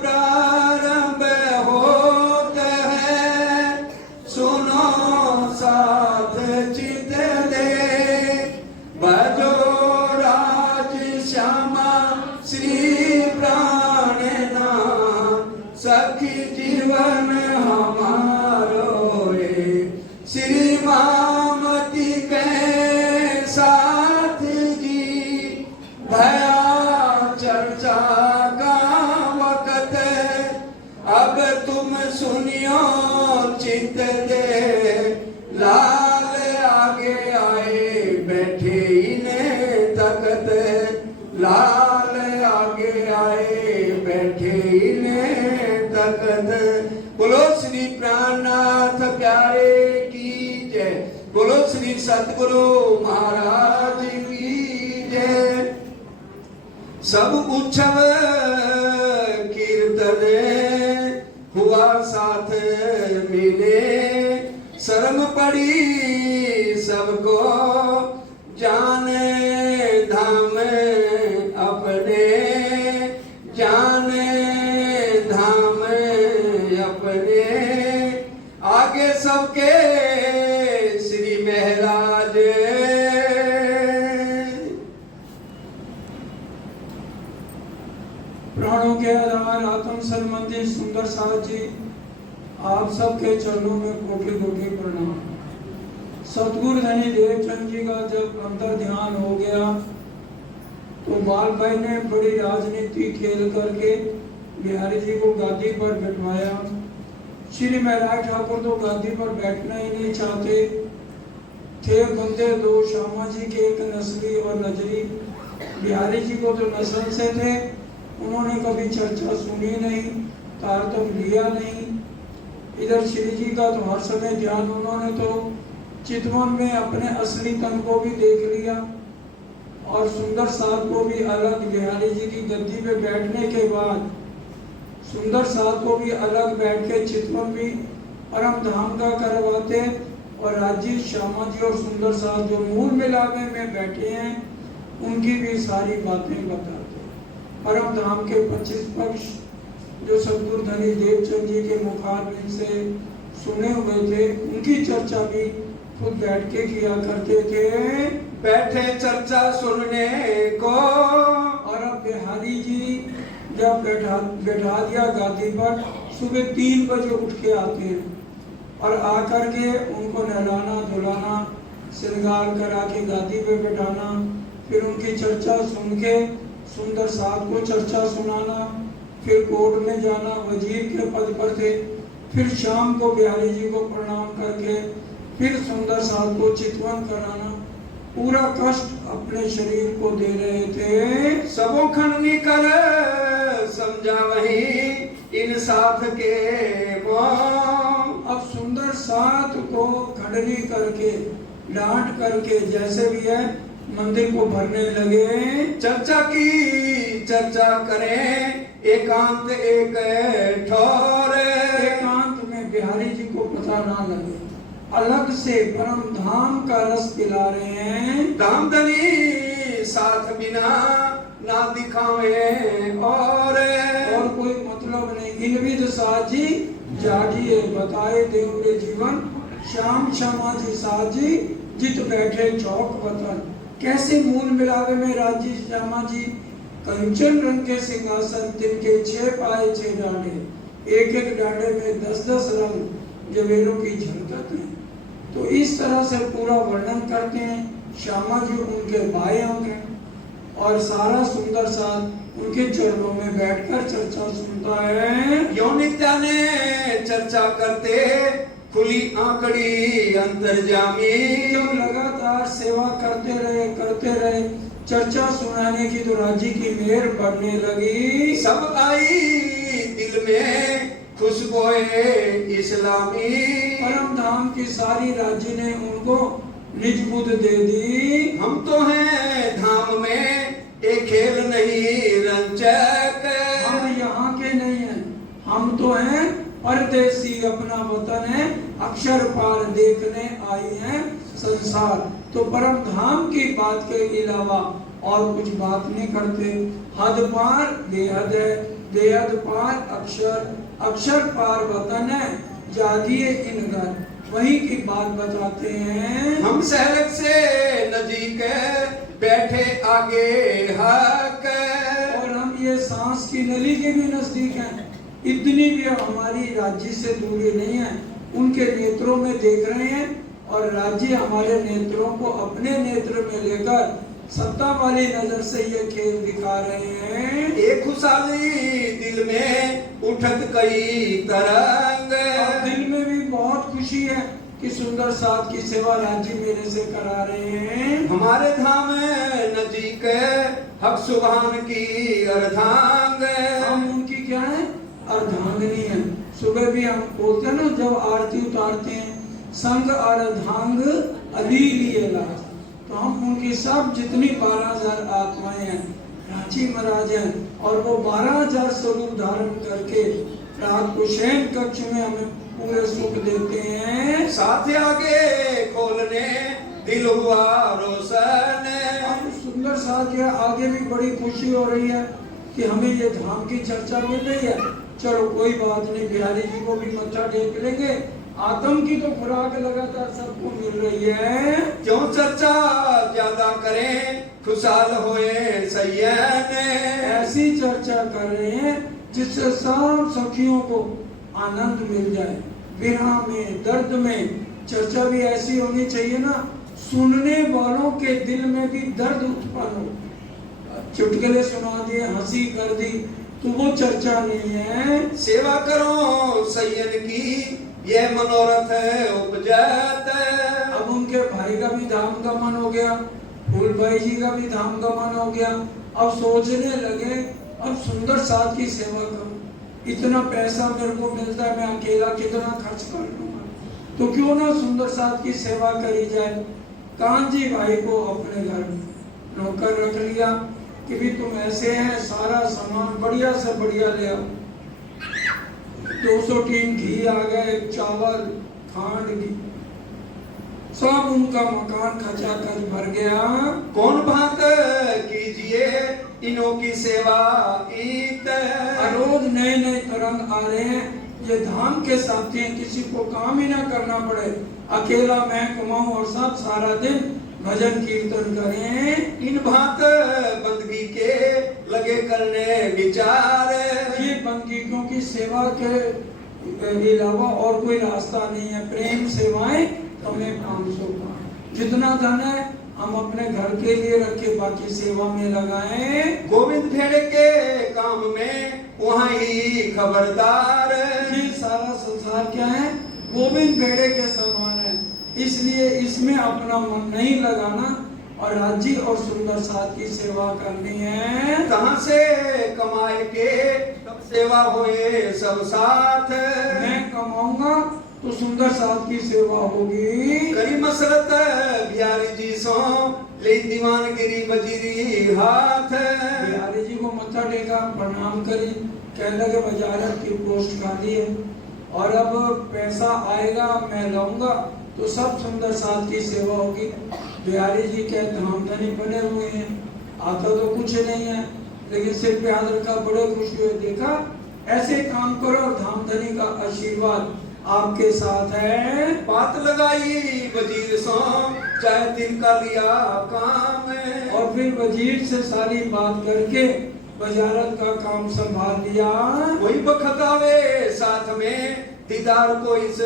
प्रारंभ होत है, सुनो साध चित दे, भजो राज श्यामा श्री प्राणनाथ, सखी जीवन हमारो रे, श्री मामती के साथ जी, भया चर्चा का वक्त, अब तुम सुनियो चित दे, लाल आगे आए बैठे इन्हें तकत, लाल आगे आए बैठे इन्हें तकत। बोलो श्री प्राणनाथ प्यारे की जय, बोलो श्री सतगुरु महाराज की जय। सब उत्सव कीर्तन हुआ साथ मिले, शर्म पड़ी सबको जाने धाम अपने, जाने धाम अपने, आगे सबके श्री महाराज। प्राणों के आधार आत्म संबंधी सुंदर साथ जी, आप सबके चरणों में कोटि कोटि प्रणाम। सतगुरु धनी देवचंद जी का जब अंतर ध्यान हो गया तो बाल भाई ने बड़ी राजनीति खेल करके बिहारी जी को गादी पर बैठवाया। श्री महाराज ठाकुर तो गादी पर बैठना ही नहीं चाहते थे। बंदे दो श्यामा जी के, एक नस्ली और नजरी। बिहारी जी को तो नस्ल से थे, उन्होंने कभी चर्चा सुनी नहीं, तारतम्य लिया नहीं। इधर श्री जी का तो हर समय ध्यान, उन्होंने तो चितवन में अपने असली तन को भी देख लिया और सुंदर साथ को भी अलग, बिहारी जी की गद्दी पे बैठने के बाद सुंदर साथ को भी अलग बैठ के चितवन भी परम धाम का करवाते और राजी श्यामा जी और सुंदर साथ जो मूल मिलावे में बैठे हैं उनकी भी सारी बातें बताते। परम धाम के 25 पक्ष जो सतगुरु धनी देवचंद जी के मुखारबिंद से सुने हुए थे, उनकी चर्चा भी खुद बैठ के किया करते थे। बैठे चर्चा सुनने को, और अब बिहारी जी जब बैठा दिया गादी पर, सुबह 3 बजे उठ के आते हैं और आकर के उनको नहलाना धुलाना, श्रृंगार करा के गादी पे बैठाना, फिर उनकी चर्चा सुन के सुंदर साथ को चर्चा सुनाना, फिर कोर्ट में जाना, वजीर के पद पर थे। फिर शाम को बिहारी जी को प्रणाम करके फिर सुंदर साथ को चितवन कराना। पूरा कष्ट अपने शरीर को दे रहे थे। सबो खंडनी कर समझा वही इन साथ के वो। अब सुंदर साथ को खंडनी करके डांट करके जैसे भी है मंदिर को भरने लगे। चर्चा की चर्चा करें एकांत एक ठोर। एकांत में बिहारी जी को पता ना लगे, अलग से परम धाम का रस पिला रहे हैं। धामधनी साथ बिना ना दिखावे और कोई मतलब नहीं। इनविद साथ जी जागिए बताए देवरे जीवन, श्याम श्यामा जी साथ जी जित बैठे चौक वतन। कैसे मूल मिलावे में राजी श्यामा जी, कंचन रंग के सिंहासन, तिनके 6 पाए 6 डांडे, एक एक डांडे में 10-10 रंग जवेरों की झलकत है। तो इस तरह से पूरा वर्णन करते हैं। श्यामा जी उनके भाई होंगे और सारा सुंदर साथ उनके चरणों में बैठकर चर्चा सुनता है। यो नित्याने चर्चा करते खुली आंकड़ी अंतर्जामी। जब लगातार सेवा करते रहे चर्चा सुनाने की तो राजी की मेहर बढ़ने लगी। सब आई दिल में खुशबोए इस्लामी। परम धाम की सारी राजी ने उनको निज बुद्ध दे दी। हम तो हैं धाम में एक खेल नहीं रंजक। हम यहाँ के नहीं हैं, हम तो हैं परदेसी, अपना वतन है अक्षर पार देखने आई हैं संसार। तो परम धाम की बात के अलावा और कुछ बात नहीं करते। हद पार बेहद है, देहद पार अक्षर, अक्षर पार वतन है, जागिए इन घर, वही की बात बताते हैं। हम सहलक से नजीक बैठे आगे हक, और हम ये सांस की नली के भी नजदीक हैं, इतनी भी हमारी राज्य से दूरी नहीं है। उनके नेत्रों में देख रहे हैं और राज्य हमारे नेत्रों को अपने नेत्र में लेकर सत्ता वाली नजर से ये खेल दिखा रहे हैं। एक खुशहाली दिल में उठत कई तरंग, और दिल में भी बहुत खुशी है कि सुंदर साथ की सेवा राज्य मेरे से करा रहे हैं। हमारे धाम नजीक हक सुबहान की अर्धांग, हम उनकी क्या है, अर्धांगिनी है। सुबह भी हम बोलते हैं ना, जब आरती उतारते हैं, संग अर्धांग अली लिए लाज, तो हम उनकी सब जितनी 12,000 आत्माएं हैं, रांची महाराज हैं, और वो 12,000 स्वरूप धारण करके रात को शयन कक्ष में हमें पूरे सुख देते हैं। साथ आगे खोलने दिल हुआ रोशन, अब सुंदर साथ के आगे भी बड़ी खुशी हो रही है कि हमें ये धाम की चर्चा मिल रही है। चलो कोई बात नहीं, बिहारी जी को भी मत्था टेक लेंगे। आत्म की तो खुराक लगातार सबको मिल रही है। क्यों चर्चा ज्यादा करें, खुशहाल होए सैयन, ऐसी चर्चा कर रहे हैं जिससे सब सखियों को आनंद मिल जाए। विरह में, दर्द में चर्चा भी ऐसी होनी चाहिए ना, सुनने वालों के दिल में भी दर्द उत्पन्न हो। चुटकुले सुना दिए, हंसी कर दी, तो वो चर्चा नहीं है। सेवा करो सैयन की यह मनोरथ है उपजत। अब उनके भाई का भी धाम गमन हो गया, फूल भाई जी का भी धाम गमन हो गया। अब सोचने लगे अब सुंदर साथ की सेवा करूं, इतना पैसा मेरे को मिलता है, मैं अकेला कितना खर्च कर लूंगा, तो क्यों ना सुंदर साथ की सेवा करी जाए। कांजी भाई को अपने घर नौकर रख लिया कि भी तुम ऐसे हैं, सारा सामान बढ़िया से बढ़िया ले आओ। 200 टीन घी आ गए, चावल, खांड, घी, सब उनका मकान खचाखच भर गया। कौन भात कीजिए इनों की सेवा ईत, रोज नए नए तरंग आ रहे हैं। ये धाम के साथी हैं, किसी को काम ही ना करना पड़े, अकेला मैं कमाऊं और सब सारा दिन भजन कीर्तन करें। इन भात बंदगी के लगे करने विचार, ये बंदगियों की सेवा के अलावा और कोई रास्ता नहीं है। प्रेम सेवाएं हमें 500 जितना धन है हम अपने घर के लिए रखे, बाकी सेवा में लगाएं। गोविंद भेड़े के काम में वहाँ ही खबरदार, ये सारा संसार क्या है, गोविंद भेड़े के समान है, इसलिए इसमें अपना मन नहीं लगाना और राज्य और सुंदर साथ की सेवा करनी है। कहाँ से कमाए के कब सेवा होए सब साथ, मैं कमाऊंगा तो सुंदर साथ की सेवा होगी। करी मसरत बिहारी जी सो ले दीवानगिरी बजीरी हाथ, बिहारी जी को मत्था टेका, प्रणाम करी, कहने लगे वजारत की पोस्ट खाली है और अब पैसा आएगा मैं लाऊंगा तो सब सुंदर साथ की सेवा होगी। बिहारी जी के धामधनी बने हुए हैं, आता तो कुछ नहीं है लेकिन सिर पे हाथ रखा, बड़े खुश हुए, देखा ऐसे काम करो और धामधनी का आशीर्वाद आपके साथ है। बात लगाई वजीर सो चाहे दिन का लिया काम, और फिर वजीर से सारी बात करके वजारत का काम संभाल लिया। वही बखत आवे साथ में दीदार को इस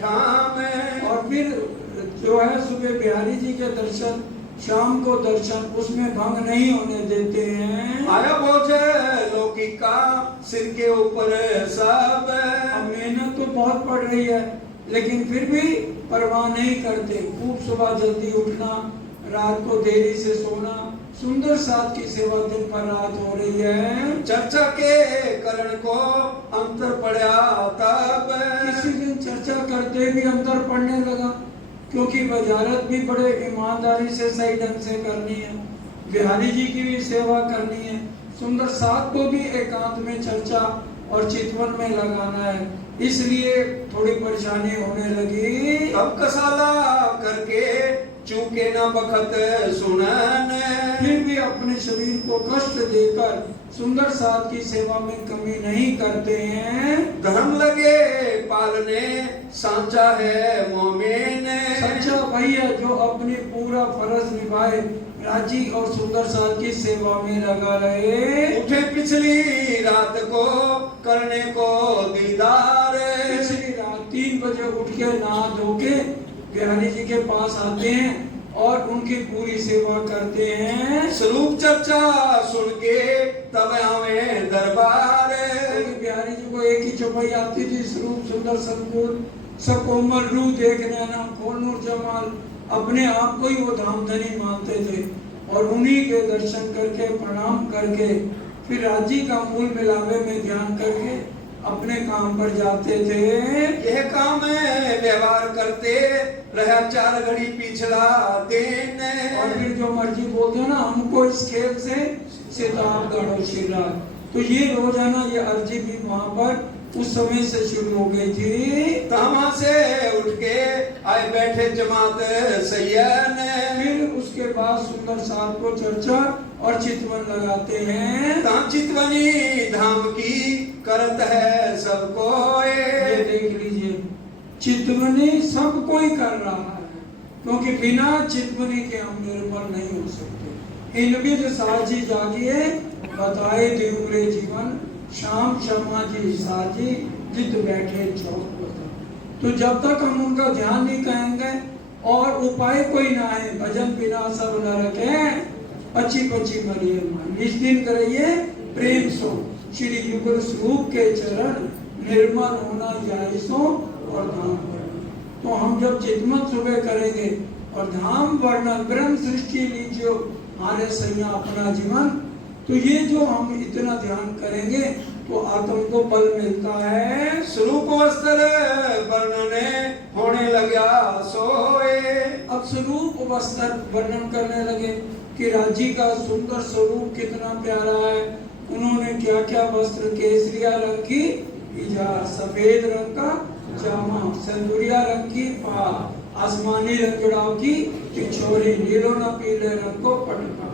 ठाम, और फिर जो है सुबह बिहारी जी के दर्शन, शाम को दर्शन, उसमें भंग नहीं होने देते हैं। आया बोझ लौकी का सिर के ऊपर सब, अब मेहनत तो बहुत पड़ रही है लेकिन फिर भी परवाह नहीं करते। खूब सुबह जल्दी उठना, रात को देरी से सोना, सुंदर साथ की सेवा दिन पर रात हो रही है। चर्चा के करण को अंतर पड़ा तब, किसी दिन चर्चा करते भी अंतर पड़ने लगा क्योंकि वजारत भी बड़े ईमानदारी से सही ढंग से करनी है, बिहारी जी की भी सेवा करनी है, सुंदर साथ को भी एकांत में चर्चा और चितवन में लगाना है, इसलिए थोड़ी परेशानी होने लगी। अब कसाला करके चूके न बखत सुनन। फिर भी अपने शरीर को कष्ट देकर सुंदर साथ की सेवा में कमी नहीं करते हैं। धर्म लगे पालने सांचा है मोमेन। सच्चा वही है जो अपनी पूरा फर्ज निभाए, राजी और सुंदर साथ की सेवा में लगा रहे। उठे पिछली रात को करने को दीदार। पिछली रात 3 बजे उठ के नहा धो के बिहारी जी के पास आते हैं और उनकी पूरी सेवा करते हैं। स्वरूप चर्चा सुन के तब आवे दरबार। बिहारी जी को एक ही चौपाई आती थी, स्वरूप सुंदर सदगुण सकोमल रूप देखने ना खोल नूर जमाल। अपने आप को ही वो धामधनी मानते थे और उन्हीं के दर्शन करके प्रणाम करके फिर राजी का मूल मिलावे में ध्यान करके अपने काम पर जाते थे। यह काम व्यवहार करते रहा 4 घड़ी पिछला दिन। और फिर जो मर्जी बोलते हैं ना, हमको इस खेल से सिताब गढ़ो शिरा। तो ये रोजाना ये अर्जी भी वहां पर उस समय से शुरू हो गई थी। तमा से उठ के आए बैठे जमात सैयन। फिर उसके बाद सुंदर साथ को चर्चा और चितवन लगाते हैं। ताम चितवनी धाम की करत है सबको। ये देख लीजिए, चितवनी सब कोई कर रहा है, क्योंकि बिना चितवनी के हम निर्मल नहीं हो सकते। इन विध साजी जागिए बताए दिवरे जीवन, शाम शर्मा जी साजी जित बैठे चौक पर। तो जब तक हम उनका ध्यान नहीं करेंगे और उपाय कोई ना है, भजन बिना सब न रखे पची पची मरिए मान। इस दिन करिए प्रेम सो श्री युगल स्वरूप के चरण, निर्मल होना जाए सो और धाम वर्णन। तो हम जब चितमन सुबह करेंगे और धाम वर्णन ब्रह्म सृष्टि लीजिए हमारे सैया अपना जीवन, तो ये जो हम इतना ध्यान करेंगे तो आत्म को बल मिलता है। स्वरूप वस्त्र वर्णने होने लगा सोए। अब स्वरूप वस्त्र वर्णन करने लगे कि राजी का सुंदर स्वरूप कितना प्यारा है। उन्होंने क्या क्या वस्त्र, केसरिया रंग की इजार, सफेद रंग का जामा, सिंदूरिया रंग की पाग, आसमानी रंगड़ाव की किछोरी, नीलोना पीले रंग को पटका,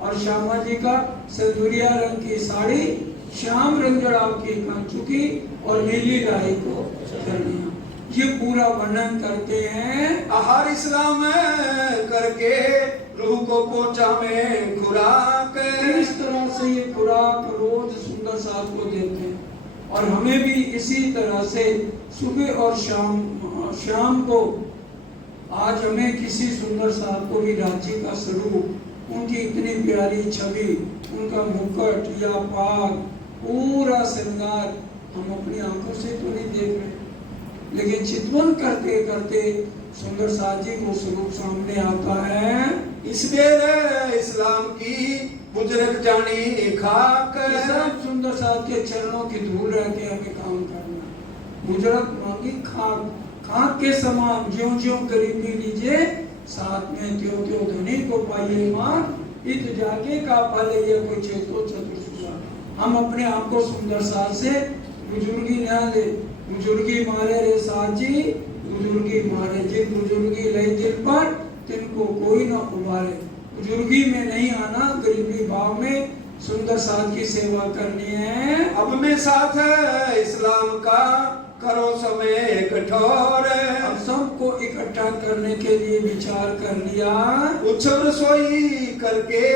और श्यामा जी का सिंदूरिया रंग की साड़ी, श्याम रंगड़ाव की कंचुकी और नीली डाई को चरनिया। ये पूरा वर्णन करते हैं। आहार इस्लाम करके रूह को पोचा में खुराक। इस तरह से ये खुराक रोज सुंदर साथ को देते हैं और हमें भी इसी तरह से सुबह और शाम को आज हमें किसी सुंदर साथ को भी राज्य का स्वरूप, उनकी इतनी प्यारी छवि, उनका मुकुट या पाग, पूरा श्रृंगार हम अपनी आंखों से तो नहीं देख रहे, लेकिन चितवन करते करते सुंदर साथ जी को स्वरूप सामने आता है। इस बेर इस्लाम की बुजुर्ग जानी खाक। सब सुंदर साथ के चरणों की धूल रह के हमें काम करना। बुजुर्ग मांगी खाक, खाक के समान ज्यों ज्यों गरीबी लीजिए, साथ में त्यों त्यों धनी को पाइए मान, इत जागे का पाले ये कोई चेतो चतुर्सुरा। हम अपने आप को सुंदर साथ से बुजुर्गी न ले, बुजुर्गी मारे रे साजी, बुजुर्गी मारे जी, बुजुर्गी ले दिल पर तिनको कोई न उबारे। बुजुर्गी में नहीं आना, गरीबी भाव में सुंदर साथ की सेवा करनी है। अब में साथ है इस्लाम का करो समय कठोर। अब सबको इकट्ठा करने के लिए विचार कर लिया। उत्सव रसोई करके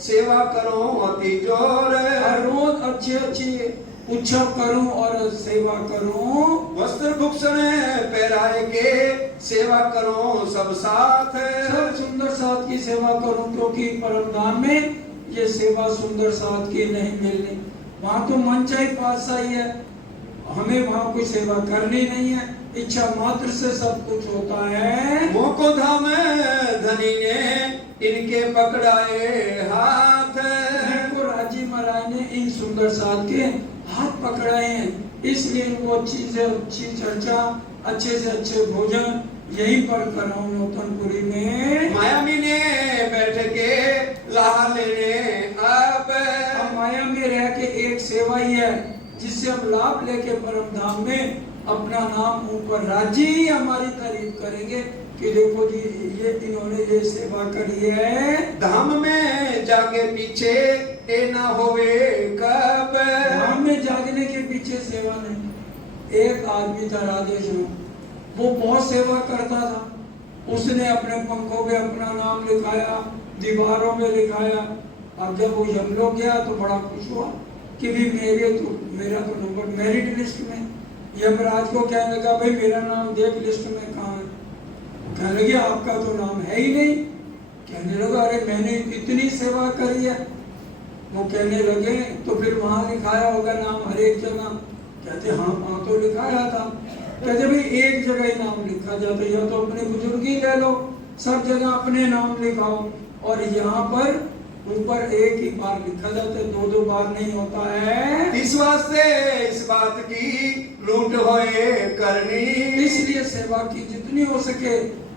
सेवा करो अति जोर। हर रोज अच्छी अच्छी उत्सव करूं और सेवा करूं। वस्त्र भूषण पहराए के सेवा करो सब साथ। सब सुंदर साथ की सेवा करूं, क्योंकि परम धाम में ये सेवा सुंदर साथ की नहीं मिलनी। वहाँ तो मंचा ही पासा ही है, हमें वहाँ कोई सेवा करनी नहीं है, इच्छा मात्र से सब कुछ होता है। मोको धाम धनी ने इनके पकड़ाए हाथ। इनको राजी महाराज ने इन सुंदर साथ के हाथ पकड़ाए हैं, इसलिए इनको अच्छी से अच्छी चर्चा, अच्छे से अच्छे भोजन यहीं पर कराऊं नौतनपुरी में। मायामी ने बैठ के लाह लेने अब माया में रह के एक सेवा ही है जिससे हम लाभ लेके परम धाम में अपना नाम ऊपर, राजी हमारी तारीफ करेंगे, कि देखो जी ये इन्होंने ये सेवा करी है। धाम में जाके पीछे ए ना होवे कब। धाम में जागने के पीछे सेवा नहीं। एक आदमी था राजेश में, वो बहुत सेवा करता था। उसने अपने पंखों पे अपना नाम लिखाया, दीवारों में लिखाया। अब जब वो यमलोक गया तो बड़ा खुश हुआ कि भी मेरा तो नंबर मेरिट लिस्ट में। यमराज को कहने लगा भाई मेरा नाम देख लिस्ट में कहाँ है। कहने लगे आपका तो नाम है ही नहीं। कहने लगा अरे मैंने इतनी सेवा करी है। वो कहने लगे तो फिर वहां लिखाया होगा नाम हर एक जगह। कहते हाँ वहां तो लिखाया था। कहते भाई एक जगह ही नाम लिखा जाता, या तो अपनी बुजुर्गी ले लो, सब जगह अपने नाम लिखाओ। और यहाँ पर ऊपर एक ही बार लिखा जाता है, दो बार नहीं होता है। इस वास्ते इस बात की लूट होए करनी। इसलिए सेवा की जितनी हो सके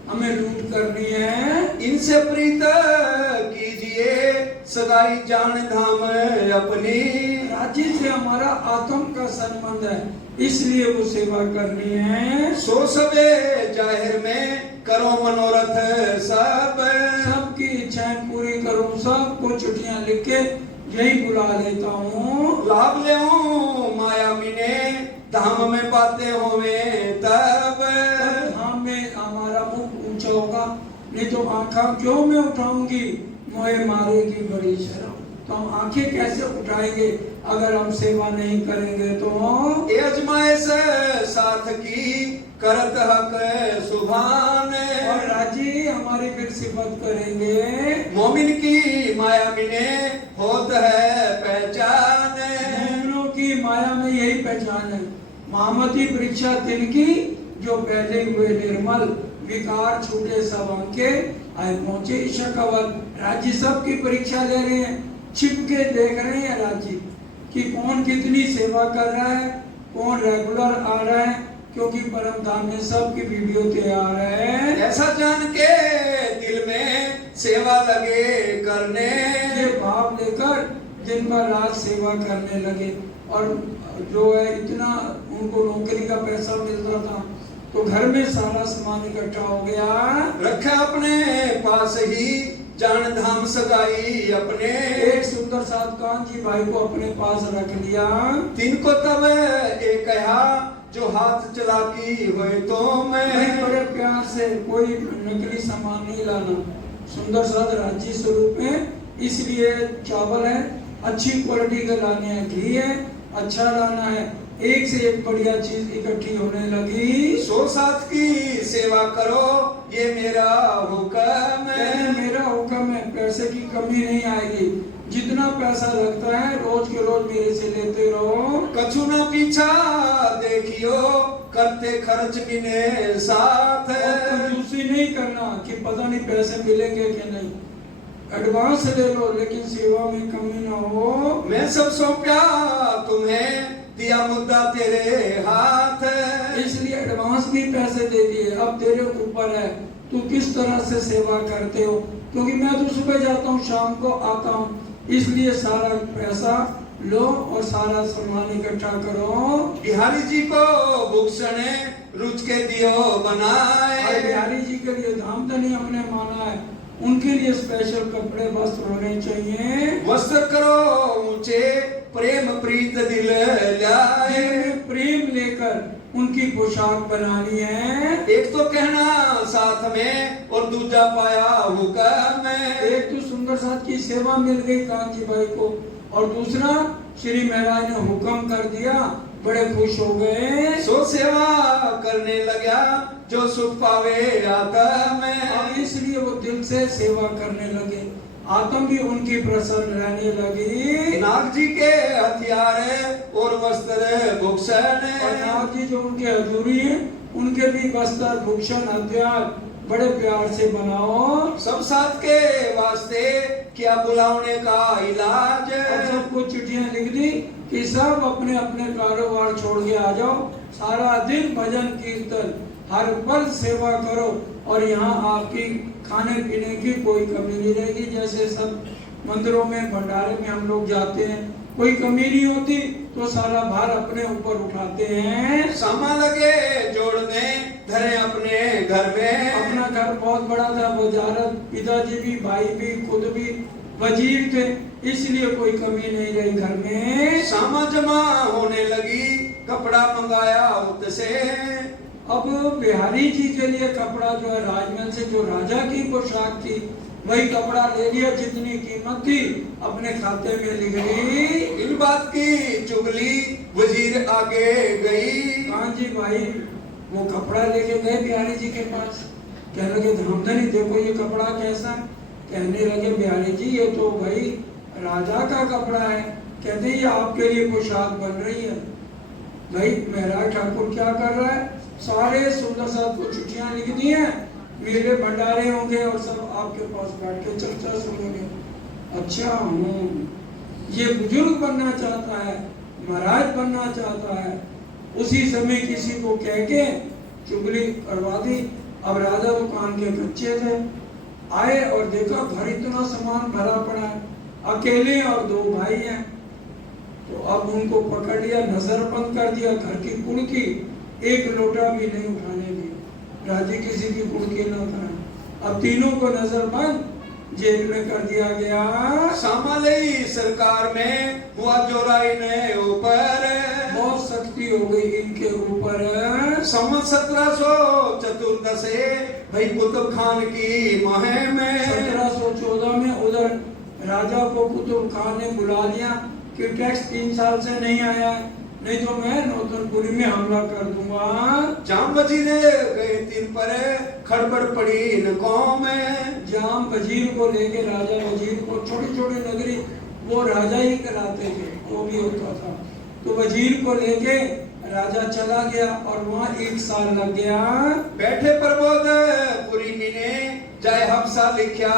हमें लूट करनी है। इनसे प्रीत कीजिए सगाई जान धाम अपनी। राज्य से हमारा आत्म का संबंध है, इसलिए वो सेवा करनी है। सो सबे जाहिर में करो मनोरथ सब। सबकी इच्छाएं पूरी करूं, सबको छुट्टियां लिख के यही बुला लेता हूँ। लाभ ले माया मिने धाम में बातें होवे तब। धाम में हमारा मुख ऊंचा होगा, नहीं तो आंखा क्यों मैं उठाऊंगी, मोहे मारेगी बड़ी शर्म। तो हम आंखें कैसे उठाएंगे अगर हम सेवा नहीं करेंगे तो। अजमाइश साथ की करत हक सुभान। और राजी हमारी फिर सिफत करेंगे। मोमिन की माया मिने होत है पहचान। मोमिनों की माया में यही पहचान है। महामती परीक्षा तिनकी जो पहले हुए निर्मल, विकार छूटे सब अंके, आए पहुंचे ईशा कंवल। राजी सबकी परीक्षा ले रहे हैं, छिप के देख रहे हैं राजी कि कौन कितनी सेवा कर रहा है, कौन रेगुलर आ रहा है, क्योंकि परम धाम में सबकी वीडियो तैयार है। ऐसा जान के दिल में सेवा लगे करने। ये भाव लेकर दिन भर रात सेवा करने लगे। और जो है इतना उनको नौकरी का पैसा मिलता था तो घर में सारा सामान इकट्ठा हो गया। रखा अपने पास ही जान धाम सगाई अपने। एक सुंदर साथ कांजी भाई को अपने पास रख लिया। तिनको तब एक कहा जो हाथ चलाकी हुए तो मैं। बड़े प्यार से कोई नकली सामान नहीं लाना, सुंदर साथ राज्य स्वरूप में, इसलिए चावल है अच्छी क्वालिटी का लाने हैं, घी है अच्छा लाना है, एक से एक बढ़िया चीज इकट्ठी होने लगी। सो साथ की सेवा करो ये मेरा हुक्म है। मेरा हुक्म है, पैसे की कमी नहीं आएगी। जितना पैसा लगता है रोज के रोज मेरे से लेते रहो। कछु न पीछा देखियो करते खर्च बिने साथ। कंजूसी नहीं करना कि पता नहीं पैसे मिलेंगे कि नहीं। एडवांस ले लो लेकिन सेवा में कमी ना हो। मैं सब सौंपया तुम्हें दिया मुद्दा तेरे हाथ। इसलिए एडवांस भी पैसे दे दिए, अब तेरे ऊपर है तू किस तरह से सेवा करते हो। क्योंकि मैं तो सुबह जाता हूँ शाम को आता हूँ, इसलिए सारा पैसा लो और सारा सामान इकट्ठा करो। बिहारी जी को भूषण रुच के दियो बनाए। बिहारी जी के लिए धाम धनी हमने माना है, उनके लिए स्पेशल कपड़े वस्त्र होने चाहिए। वस्त्र करो ऊंचे प्रेम प्रीत दिल लाए। प्रेम लेकर उनकी पोशाक बनानी है। एक तो कहना साथ में और दूजा पाया हुक्म में। एक तो सुंदर साथ की सेवा मिल गई कांजी भाई को, और दूसरा श्री महाराज ने हुक्म कर दिया, बड़े खुश हो गए। सो सेवा करने लगा जो सुख पावे आत्म में। इसलिए वो दिल से सेवा करने लगे, आत्म भी उनकी प्रसन्न रहने लगी। नाग जी के हथियार और वस्त्र भूषण। और नाग जी जो उनके हजूरी हैं उनके भी वस्त्र भूषण हथियार बड़े प्यार से बनाओ। सब साथ के वास्ते क्या बुलाने का इलाज। और सबको चिट्ठियां लिख दी कि सब अपने अपने कारोबार छोड़ के आ जाओ, सारा दिन भजन कीर्तन हर पल सेवा करो, और यहाँ आपकी खाने पीने की कोई कमी नहीं रहेगी। जैसे सब मंदिरों में भंडारे में हम लोग जाते हैं, कोई कमी नहीं होती। तो सारा भार अपने ऊपर उठाते हैं। सामा लगे जोड़ने धरे अपने घर में। अपना घर बहुत बड़ा था, वजारत, पिताजी भी, भाई भी, खुद भी वजीर थे, इसलिए कोई कमी नहीं रही घर में। सामा जमा होने लगी, कपड़ा मंगाया उससे। अब बिहारी जी के लिए कपड़ा जो है राजमहल से, जो राजा की पोशाक थी, वही कपड़ा ले लिया, जितनी कीमत थी अपने खाते में लिख ली। इन बात की चुगली वजीर आगे गई। हाँ जी भाई, वो कपड़ा लेके गए बिहारी जी के पास, कहने लगे धामधनी देखो ये कपड़ा कैसा। कहने लगे बिहारी जी ये तो भाई राजा का कपड़ा है। कहते ये आपके लिए पोशाक बन रही है। भाई महराज ठाकुर क्या कर रहा है, सारे सुंदर साहब को चिट्ठियां लिख दी हैं, मेरे भंडारे होंगे और सब आपके पास बैठ के चर्चा सुनेंगे। अच्छा ये बुजुर्ग बनना चाहता है, महाराज बनना चाहता है। उसी समय किसी को कह के चुगली करवा दी। अब राजा दुकान के बच्चे थे, आए और देखा घर इतना सामान भरा पड़ा है, अकेले और दो भाई हैं। तो अब उनको पकड़ लिया, नजर बंद कर दिया, घर की कुड़की एक लोटा भी नहीं उठाने दिया, राजी किसी की कुड़की न उठाए। अब तीनों को नजर बंद जेल में कर दिया गया। सामालई सरकार में हुआ जोराई ने ऊपर, बहुत सख्ती हो गई इनके ऊपर। सन 1714 भाई कुतुब खान की मुहिम में। 1714 में उधर राजा को कुतुब खान ने बुला लिया कि टैक्स 3 साल से नहीं आया, नहीं तो मैं नौतनपुरी में हमला कर दूंगा। जाम वजीर गए तीन पर, खड़बड़ पड़ी इन कौम में। जाम वजीर को लेके, राजा वजीर को, छोटी छोटी नगरी वो राजा ही कराते थे, वो भी होता था। तो वजीर को लेके राजा चला गया और वहाँ 1 साल लग गया। बैठे प्रबोध पुरी ने जय हफ्सा लिखा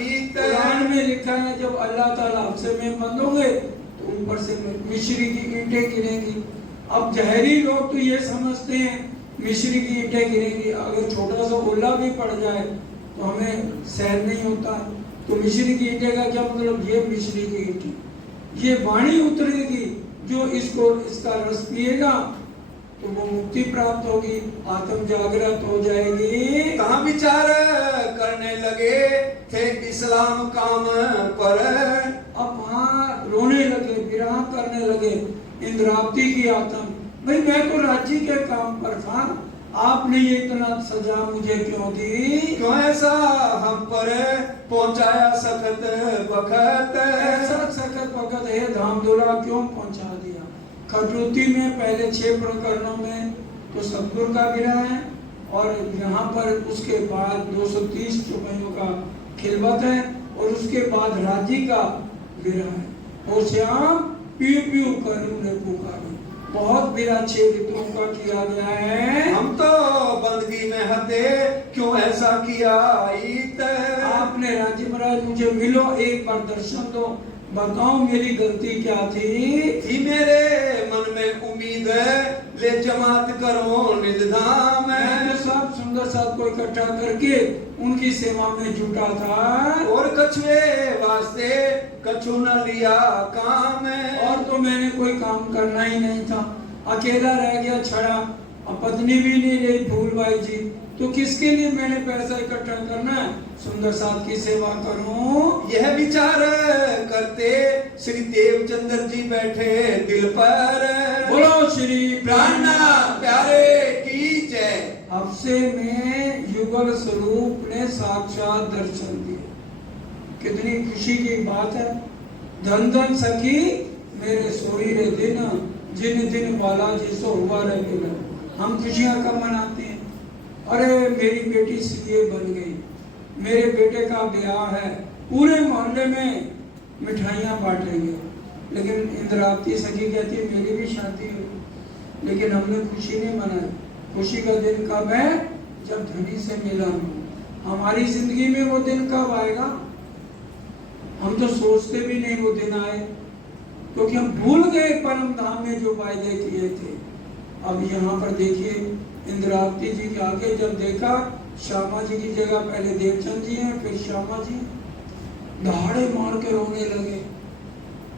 ईत। कुरान में लिखा है जब अल्लाह ताला हफ्से में बंद होंगे तो ऊपर से मिश्री की ईंटें गिरेंगी। अब जहरी लोग तो ये समझते हैं मिश्री की ईंटें गिरेंगी, अगर छोटा सा ओला भी पड़ जाए तो हमें सहन नहीं होता। तो मिश्री की ईंटें का क्या मतलब, ये मिश्री की ईंटें, ये वाणी उतरेगी, जो इसका रस पिएगा तो वो मुक्ति प्राप्त होगी, आत्म जागृत हो जाएगी। कहाँ विचार करने लगे थे इस्लाम काम पर। अब वहाँ रोने लगे, विराह करने लगे, इंद्रावती की आत्म, भाई मैं तो राज्य के काम पर था, आपने ये इतना सजा मुझे क्यों दी, क्यों ऐसा हम पर पहुंचाया सखत वक्त। ऐसा सखत वक्त है धामधुला क्यों पहुंचा दिया। खटुती में पहले 6 प्रकरणों में तो सतगुरु का विरह है, और यहाँ पर उसके बाद 230 चौपाइयों का खिलवत है, और उसके बाद राज्य का विरह है। और श्याम पीऊ पीऊ करूं ने पुकारे, बहुत विरह 6 ऋतुओं का किया गया है। हम तो बंदगी में हते, क्यों ऐसा किया ईत। आपने राज्य महाराज मुझे मिलो, एक बार दर्शन दो, बताओ मेरी गलती क्या थी मेरे मन में उम्मीद ले जमात करो निज धाम। मैं तो सब सुंदर साथ को इकट्ठा करके उनकी सेवा में जुटा था, और कछुए वास्ते कछु न लिया काम। और तो मैंने कोई काम करना ही नहीं था, अकेला रह गया छड़ा, अब पत्नी भी नहीं रही फूलबाई जी, तो किसके लिए मैंने पैसा इकट्ठा करना है, सुंदर साथ की सेवा करूं। यह विचार करते श्री देवचंद्र जी बैठे दिल पर। बोलो श्री प्राणनाथ प्यारे की जय। हफ्से में युगल स्वरूप ने साक्षात दर्शन दिए, कितनी खुशी की बात है। धन धन सखी मेरे सोई रे दिन, जिन दिन वाला जिसो हुआ रे दिन। हम खुशियां कब मनाते हैं, अरे मेरी बेटी सीए बन गई, मेरे बेटे का ब्याह है, पूरे मोहल्ले में मिठाइयाँ बांटेंगे। लेकिन इंद्रावती सखी कहती है मेरी भी शादी हुई, लेकिन हमने खुशी नहीं मनाई। खुशी का दिन कब है, जब धनी से मिलन हो। हमारी जिंदगी में वो दिन कब आएगा, हम तो सोचते भी नहीं वो दिन आए, क्योंकि हम भूल गए परम धाम में जो वायदे किए थे। अब यहाँ पर देखिए इंद्रावती जी के आगे जब देखा, श्यामा जी की जगह पहले देवचंद जी हैं, फिर श्यामा जी, दहाड़े मार के रोने लगे।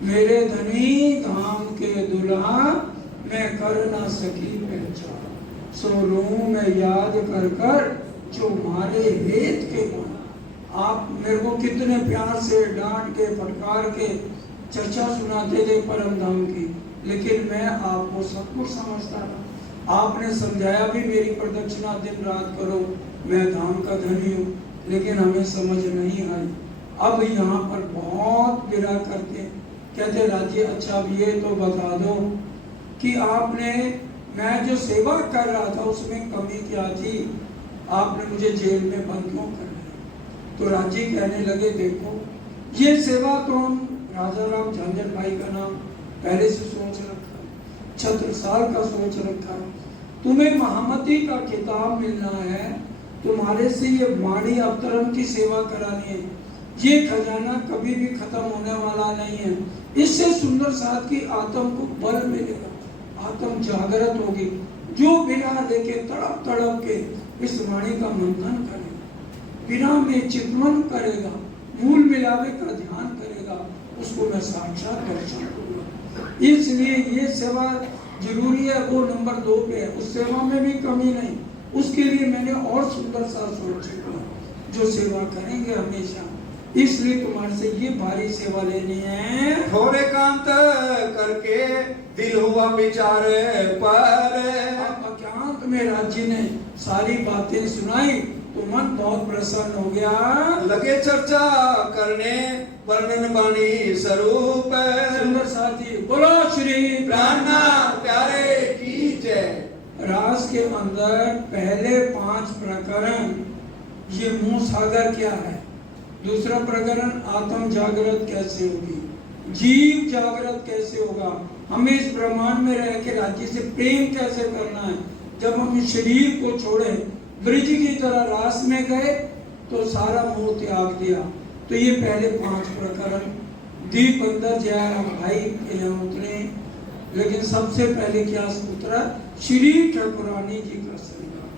मेरे धनी धाम के दुल्हा, मैं कर ना सकी पहचान। सो रूं मैं याद कर कर जो मारे हेत के गुण। आप मेरे को कितने प्यार से डांट के फटकार के चर्चा सुनाते थे परम धाम की, लेकिन मैं आपको सब कुछ समझता था। आपने समझाया भी मेरी प्रदक्षिणा दिन रात करो, मैं धाम का धनी हूँ, लेकिन हमें समझ नहीं आई। अब यहाँ पर बहुत विराह करके कहते राज्य अच्छा भी है तो बता दो कि आपने, मैं जो सेवा कर रहा था उसमें कमी क्या थी, आपने मुझे जेल में बंद क्यों कर दिया। तो राज्य कहने लगे देखो ये सेवा तो हम राजा राम झंझट भाई का नाम पहले से सोच रखा है, छत्रसाल का सोच रखा है, तुम्हें महामती का खिताब मिलना है, तुम्हारे से ये वाणी अवतरण की सेवा करानी है, ये खजाना कभी भी खत्म होने वाला नहीं है। इससे सुंदर साथ की आत्म को बल मिलेगा, आत्म जागृत होगी, जो बिना लेके तड़प तड़प के इस वाणी का मंथन करेगा, बिना में चितवन करेगा, मूल मिलावे का ध्यान करेगा, उसको मैं साक्षात दर्शन करूंगा। इसलिए ये सेवा जरूरी है, वो नंबर 2 पे है, उस सेवा में भी कमी नहीं। उसके लिए मैंने और सुंदर सा सोच रखा, जो सेवा करेंगे हमेशा। इसलिए तुम्हारे से ये भारी सेवा लेनी है। थोड़े कांत करके दिल हुआ विचार पर। अज्ञात में राज्य ने सारी बातें सुनाई तो मन बहुत प्रसन्न हो गया। लगे चर्चा करने वर्णन वाणी स्वरूप। सुंदर साथी बोलो श्री प्राणनाथ प्यारे की जय। रास के अंदर पहले 5 प्रकरण, ये मुंह सागर क्या है, दूसरा प्रकरण आत्म जागृत कैसे होगी, जीव जागृत कैसे होगा, हमें इस ब्रह्मांड में रह के राज्य से प्रेम कैसे करना है। जब हम इस शरीर को छोड़े ब्रिज की तरह रास में गए तो सारा मोह त्याग दिया। तो ये पहले 5 प्रकरण दीप अंदर जय भाई यहाँ उतरे, लेकिन सबसे पहले क्या उतरा, श्री ठाकुरानी जी का श्रृंगार,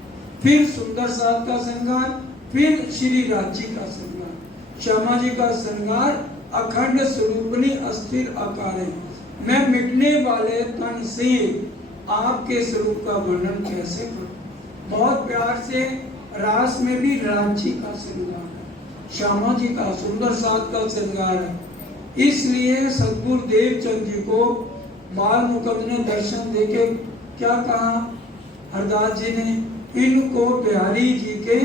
फिर सुंदर साथ का श्रृंगार, फिर श्री राज्य का श्रृंगार, श्यामा जी का श्रृंगार, अखंड स्वरूपनी अस्थिर आकार है। मैं मिटने वाले तन से आपके स्वरूप का वर्णन कैसे करूं। बहुत प्यार से रास में भी राज्य का श्रृंगार है, श्यामा जी का सुंदर साथ का श्रृंगार है। इसलिए सदगुरु देव चंद जी को बाल मुकुंद ने दर्शन देके क्या कहा, हरदास जी ने, इनको बिहारी जी के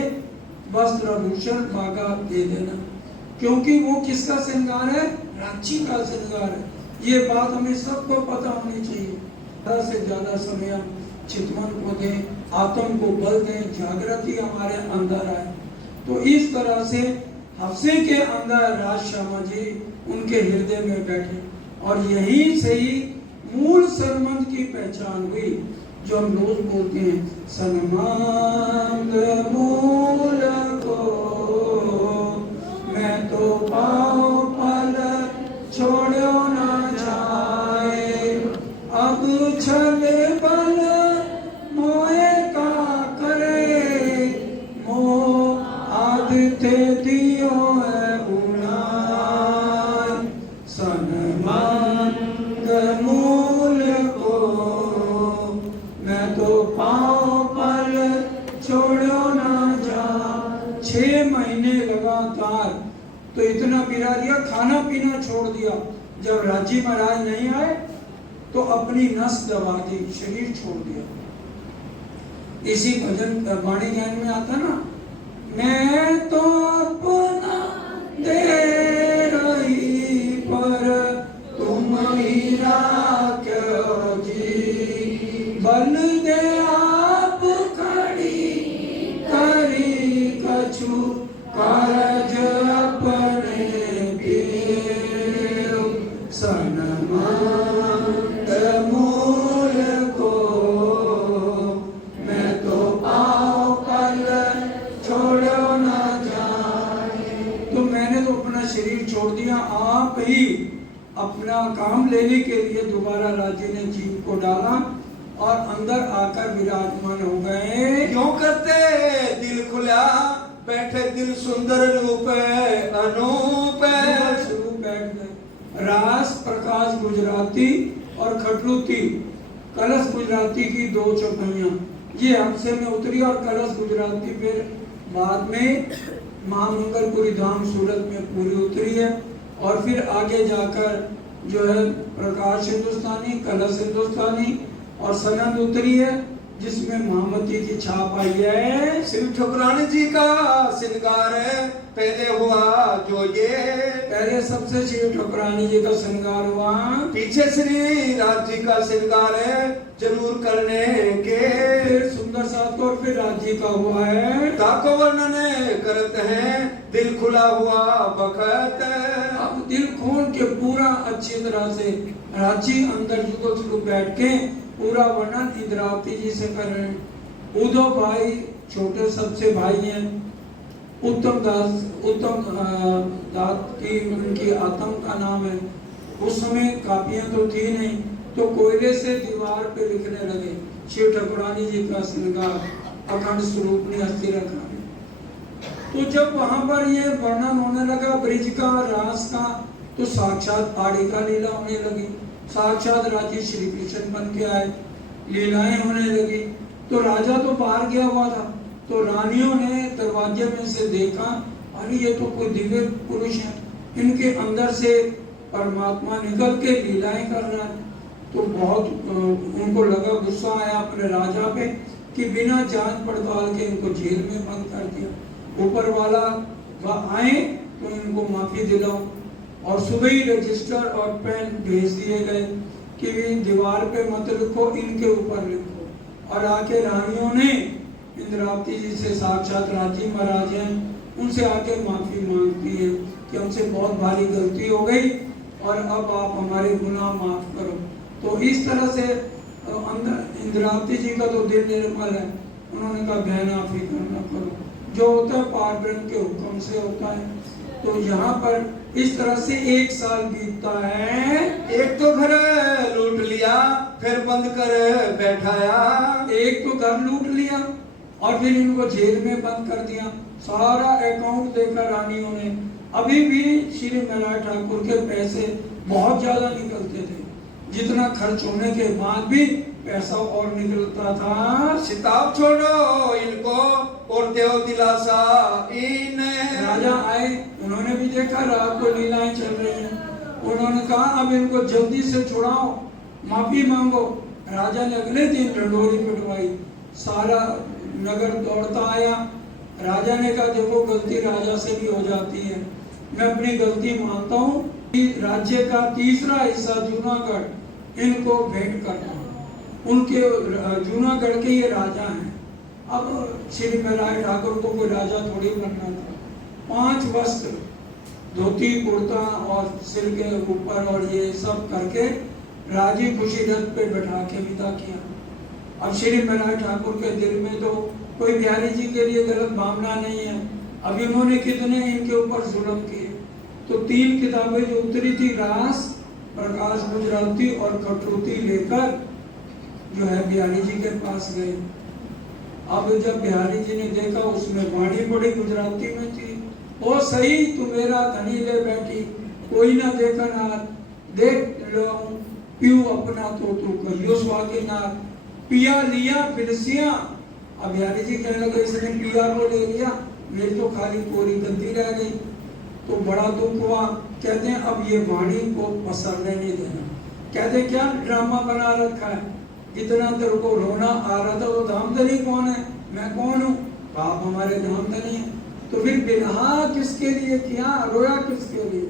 वस्त्रभूषण बागा दे देना, क्योंकि वो किसका श्रृंगार है, राज्य का श्रृंगार है। ये बात हमें सबको पता होनी चाहिए। ज्यादा से ज्यादा समय हम चितवन को दें, आत्म को बल दें, जागृति हमारे अंदर आए। तो इस तरह से हफ्से के अंदर राज श्यामा जी उनके हृदय में बैठे, और यहीं से ही मूल सन्मंद की पहचान हुई, जो हम रोज बोलते हैं, सन्मंद मूल को मैं तो पाओ पल छोड़ो ना जाए, अब छल बल मोए का करे, मोह आदित्य दियो है उड़ाए, सन्मंद मूल को मैं तो पाओ पल छोड़ो ना जा। 6 महीने लगातार तो इतना पिला दिया, खाना पीना छोड़ दिया। जब राजी महाराज नहीं आए तो अपनी नस दबा दी, शरीर छोड़ दिया। इसी भजन वाणी ज्ञान में आता ना, मैं तो अपना दे रही पर तुम ही राख्यो जी, बल दे आप खड़ी करी कछु कारज अपने पीर, सन्मंद मूल को मैं तो पाओ पल छोड़ो ना जाए। तो मैंने तो अपना शरीर छोड़ दिया, आप ही अपना काम लेने के लिए दोबारा राज्य ने जीव को डाला और अंदर आकर विराजमान हो गए। क्यों करते दिल खुला बैठे, दिल सुंदर रूप अनूप स्वरूप बैठ गए। रास प्रकाश गुजराती और खटलूती कलश गुजराती की 2 चौपाइयाँ ये हमसे में उतरी और कलश गुजराती फिर बाद में महामंगलपुरी धाम सूरत में पूरी उतरी है। और फिर आगे जाकर जो है प्रकाश हिंदुस्तानी, कलश हिंदुस्तानी और सनद उतरी है जिसमें मोहम्मद जी की छाप आई है। शिव ठुकरानी जी का श्रृंगार है पहले हुआ जो ये, पहले सबसे शिव ठुकरानी जी का श्रृंगार हुआ, पीछे श्री राज जी का श्रृंगार है जरूर करने के, फिर सुंदर साथ को और फिर राज जी का हुआ है। ताको वर्णन करते हैं दिल खुला हुआ बखत, अब दिल खोल के पूरा अच्छी तरह से राजी अंदर जुगो बैठ के पूरा वर्णन इंद्रावती जी से कर रहे हैं। उदो भाई छोटे सबसे भाई हैं, उत्तम दास की उनकी आत्म का नाम है। उस समय कापियां तो थी नहीं तो कोयले से दीवार पे लिखने लगे शिव ठकुरानी जी का श्रृंगार अखंड स्वरूपनी हस्ती रखा। तो जब वहां पर ये वर्णन होने लगा ब्रिज का रास का तो साक्षात आड़ी का लीला होने लगी, साक्षात राजी श्री कृष्ण बन के आए, लीलाएं होने लगी। तो राजा तो बाहर गया हुआ था तो रानियों ने दरवाजे में से देखा अरे ये तो कोई दिव्य पुरुष है, इनके अंदर से परमात्मा निकल के लीलाएं कर रहा है। तो बहुत उनको लगा, गुस्सा आया अपने राजा पे कि बिना जांच पड़ताल के इनको जेल में बंद कर दिया। ऊपर वाला वह आए तो इनको माफी दिलाओ। और सुबह ही रजिस्टर और पेन भेज दिए गए कि दीवार पे मत लिखो, इनके ऊपर लिखो। और आके रानियों ने इंद्रावती जी से, साक्षात राजी महाराज हैं, उनसे आके माफी मांगती है कि हमसे बहुत भारी गलती हो गई और अब आप हमारे गुनाह माफ करो। तो इस तरह से इंद्रावती जी का तो दिल निर्मल है, उन्होंने कहा बहना फिक्र न करो, जो होता है पार ब्रह्म के हुक्म से होता है। तो यहाँ पर इस तरह से 1 साल बीतता है। एक तो घर लूट लिया फिर बंद कर बैठाया, एक तो घर लूट लिया और फिर इनको जेल में बंद कर दिया। सारा अकाउंट देखा रानियों ने, अभी भी श्री महाराज ठाकुर के पैसे बहुत ज्यादा निकलते थे, जितना खर्च होने के बाद भी पैसा और निकलता था। सिताब छोड़ो इनको और देव दिलासा इन। राजा आए, उन्होंने भी देखा रात को लीलाएं चल रही हैं, उन्होंने कहा अब इनको जल्दी से छुड़ाओ, माफी मांगो। राजा ने अगले दिन ढंढोरी पिटवाई, सारा नगर दौड़ता आया। राजा ने कहा देखो गलती राजा से भी हो जाती है, मैं अपनी गलती मानता हूँ, राज्य का 3रा हिस्सा जूनागढ़ इनको भेंट करना। उनके जूनागढ़ के ये राजा हैं। अब श्री महाराज ठाकुर को कोई राजा थोड़ी बनना था। 5 वस्त्र, धोती कुर्ता और सिर के ऊपर और ये सब करके राजी खुशी रथ पे बैठा के विदा किया। अब श्री महाराज ठाकुर के दिल में तो कोई बिहारी जी के लिए गलत भावना नहीं है। अभी उन्होंने कितने इनके ऊपर जुल्म किए। तो 3 किताबें जो उतरी थी, रास, प्रकाश गुजराती और कटौती लेकर जो है बिहारी जी के पास गए। अब जब बिहारी जी ने देखा उसमें वाणी बड़ी गुजराती में थी, ओ सही तू मेरा धनी ले बैठी, कोई ना देखा ना देख लो पीऊ अपना तो तू कहियो स्वागी ना, पिया लिया फिरसिया। अब बिहारी जी कहने लगे इसने पिया को ले लिया, मेरी तो खाली कोरी गद्दी रह गई। तो बड़ा दुख हुआ। कहते हैं अब ये वाणी को पसरने नहीं देना। कहते क्या ड्रामा बना रखा है, इतना तेरे को रोना आ रहा था, वो धामधनी कौन है, मैं कौन हूँ, आप हमारे धामधनी है। तो फिर बिरहा किसके लिए किया, रोया किसके लिए।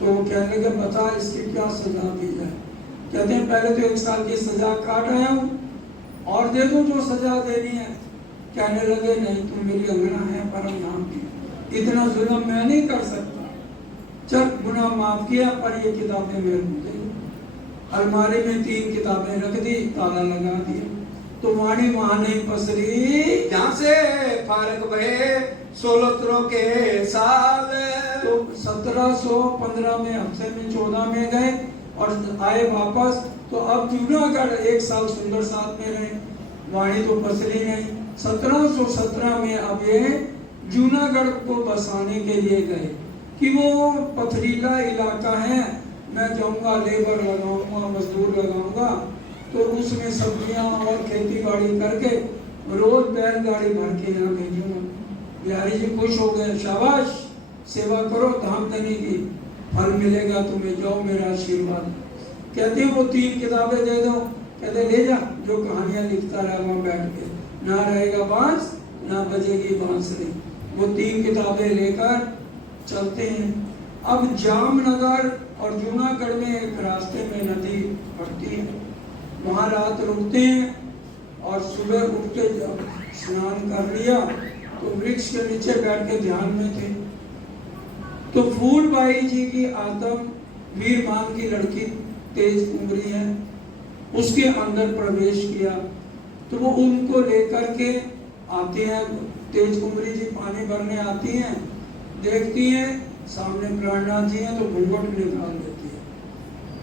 तो कहने लगे बता इसकी क्या सजा दी जाए। कहते हैं पहले तो 1 साल की सजा काट आया हूँ और दे दो जो सजा देनी है। कहने लगे नहीं तुम मेरी अंगना है परम धाम की, इतना जुल्म मैं नहीं कर सकता। चल गुनाह माफ किया पर ये किताबें मेरे को दे। अलमारी में 3 किताबें रख दी, ताला लगा दिया। तो वाणी वहां नहीं पसरी जहाँ से फारक बहे 16 के साल। तो 1715 में हफ्ते में 14 में गए और आए वापस। तो अब जूनागढ़ 1 साल सुंदर साथ में रहे, वाणी तो पसरी नहीं। 1717 में अब ये जूनागढ़ को बसाने के लिए गए कि वो पथरीला इलाका है, मैं जाऊंगा लेबर लगाऊंगा, मजदूर लगाऊंगा, तो उसमें सब्जियां और खेती बाड़ी करके रोज बैलगाड़ी भर के यहाँ भेजूंगा। बिहारी जी खुश हो गए, शाबाश, सेवा करो, धाम धनी की फल मिलेगा तुम्हें, जाओ मेरा आशीर्वाद। कहते हैं वो 3 किताबें दे दो, कहते ले जा, जो कहानियां लिखता रहा वहां बैठ के, ना रहेगा बांस ना बजेगी बांसुरी। वो 3 किताबें लेकर चलते हैं। अब जामनगर और जूनागढ़ में एक रास्ते में नदी पड़ती है, वहां रात रुकते हैं और सुबह उठ के जब स्नान कर लिया तो वृक्ष के नीचे बैठ के ध्यान में थे। तो फूलबाई जी की आदम वीरमान की लड़की तेज कुंवरी है, उसके अंदर प्रवेश किया। तो वो उनको लेकर के आते हैं, तेज कुंवरी जी पानी भरने आती हैं, देखती हैं सामने प्राणनाथ जी हैं तो घूंघट निकाल देती है।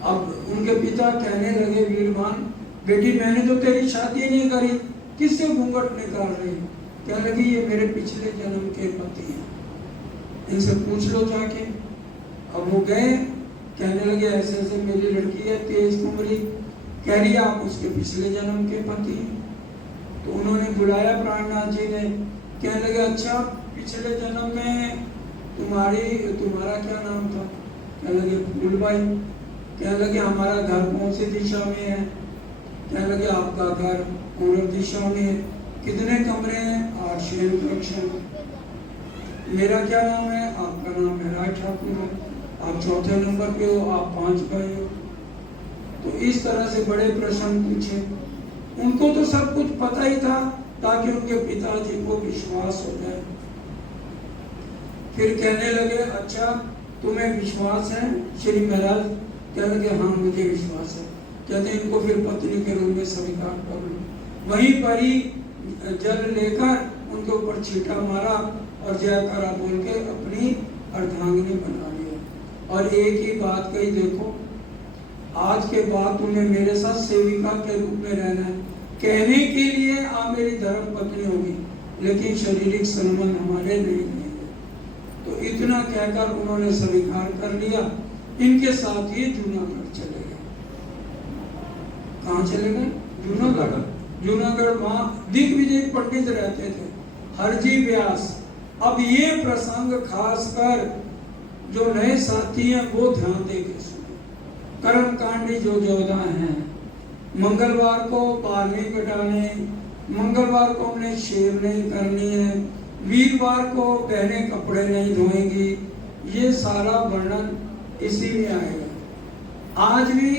अब उनके पिता कहने लगे, वीरमान बेटी मैंने तो तेरी शादी नहीं करी, किससे घूंघट निकाल रही? कहने लगी ये मेरे पिछले जन्म के पति हैं, इनसे पूछ लो जाके। अब वो गए, कहने लगे ऐसे ऐसे मेरी लड़की है तेज कुंवरी, कह रही आप उसके पिछले जन्म के पति हैं। तो उन्होंने बुलाया प्राणनाथ जी ने, कहने लगे अच्छा पिछले जन्म में तुम्हारा क्या नाम था? कहने लगे फूलबाई। कहने लगे हमारा घर कौन सी दिशा में है? कहने लगे आपका घर पूर्व दिशा में है। कितने कमरे हैं? 8 शयन कक्ष हैं। मेरा क्या नाम है? आपका नाम है राय ठाकुर है, आप 4थे नंबर पे हो, आप 5 भाई हो। तो इस तरह से बड़े प्रश्न पूछे। उनको तो सब कुछ पता ही था ताकि उनके पिताजी को विश्वास हो जाए। फिर कहने लगे अच्छा तुम्हें विश्वास है श्री महाराज? कहने लगे हाँ मुझे विश्वास है। कहते इनको फिर पत्नी के रूप में स्वीकार कर लो। वहीं पर ही जल लेकर उनके ऊपर छींटा मारा और जयकारा बोल के अपनी अर्धांगिनी बना लिया। और एक ही बात कही, देखो आज के बाद तुम्हें मेरे साथ सेविका के रूप में रहना है। कहने के लिए आप मेरी धर्म पत्नी होगी, लेकिन शारीरिक संबंध हमारे नहीं रहेंगे। तो इतना कहकर उन्होंने स्वीकार कर लिया। इनके साथ ही जूनागढ़ चले गए। कहाँ चले गए? जूनागढ़। जूनागढ़ वहां दिग्विजय पंडित रहते थे, हरजी व्यास। अब ये प्रसंग खासकर जो नए साथी हैं वो ध्यान देके सुने। कर्मकांडी जो जोधा हैं, मंगलवार को बाल नहीं कटाने, मंगलवार को हमने शेव नहीं करनी है, वीरवार को बहनें कपड़े नहीं धोएंगी, ये सारा वर्णन इसी में आएगा। आज भी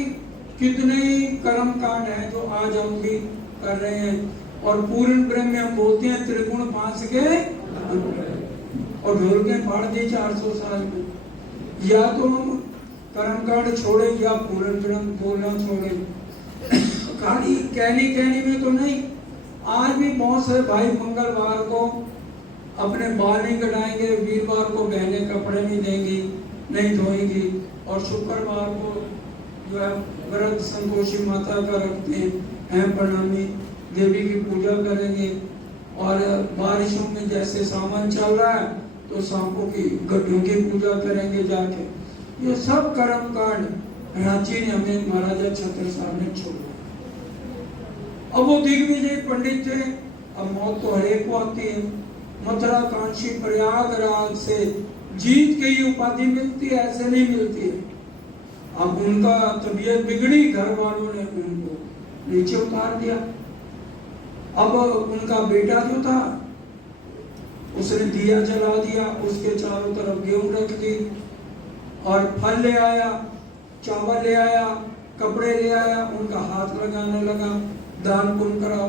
कितने ही कर्म कांड है जो आज हम भी कर रहे हैं। और पूर्ण ब्रह्म में हम बोलते हैं त्रिगुण 5 के और ढोलके फाड़ दी 400 साल में। या तो हम कर्म कांड छोड़े या पूर्ण ब्रह्म बोलना छोड़े। खाली कहनी में तो नहीं, आज भी बहुत से भाई मंगलवार को अपने बाल नहीं कटाएंगे, वीरवार को बहनें कपड़े नहीं देंगी, नहीं धोएंगी, और शुक्रवार को जो है व्रत संतोषी माता का रखते हैं, प्रणामी देवी की पूजा करेंगे। और बारिशों में जैसे सावन चल रहा है तो सांपों की गड्ढों की पूजा करेंगे जाके। ये सब कर्म कांड रांची ने हमें महाराजा छत्रसाल ने छोड़ा। अब वो दिग्विजय पंडित थे। अब मौत तो हरेक को आती है। मथुरा कांची प्रयागराज से जीत के ही उपाधि मिलती है, ऐसे नहीं मिलती है। अब उनका तबीयत बिगड़ी, घर वालों ने उनको नीचे उतार दिया। अब उनका बेटा जो था उसने दिया जला दिया, उसके चारों तरफ गेहूं रख दी और फल ले आया, चावल ले आया, कपड़े ले आया, उनका हाथ लगाने लगा, दान पुण्य कराओ।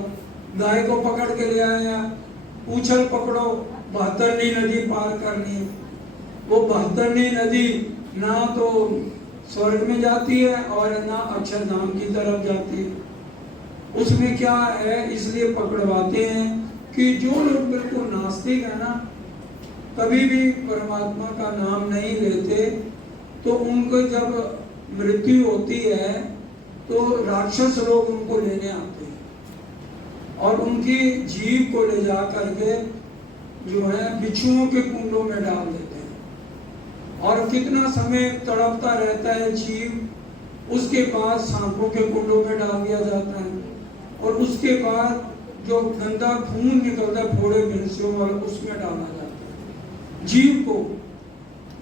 गाय को पकड़ के ले आया, पूछल पकड़ो, 72 नदी पार करनी। वो 72 नदी ना तो स्वर्ग में जाती है और ना अक्षरधाम की तरफ जाती है। उसमें क्या है, इसलिए पकड़वाते हैं कि जो लोग बिल्कुल नास्तिक है ना, कभी भी परमात्मा का नाम नहीं लेते, तो उनको जब मृत्यु होती है तो राक्षस लोग उनको लेने आते हैं और उनकी जीव को ले जा करके जो है बिच्छुओं के कुंडों में डाल देते हैं। और कितना समय तड़पता रहता है जीव। उसके बाद सांपों के कुंडों में डाल दिया जाता है और उसके बाद जो गंदा खून निकलता है फोड़े बिंसियों वाला उसमें डाला जाता है जीव को।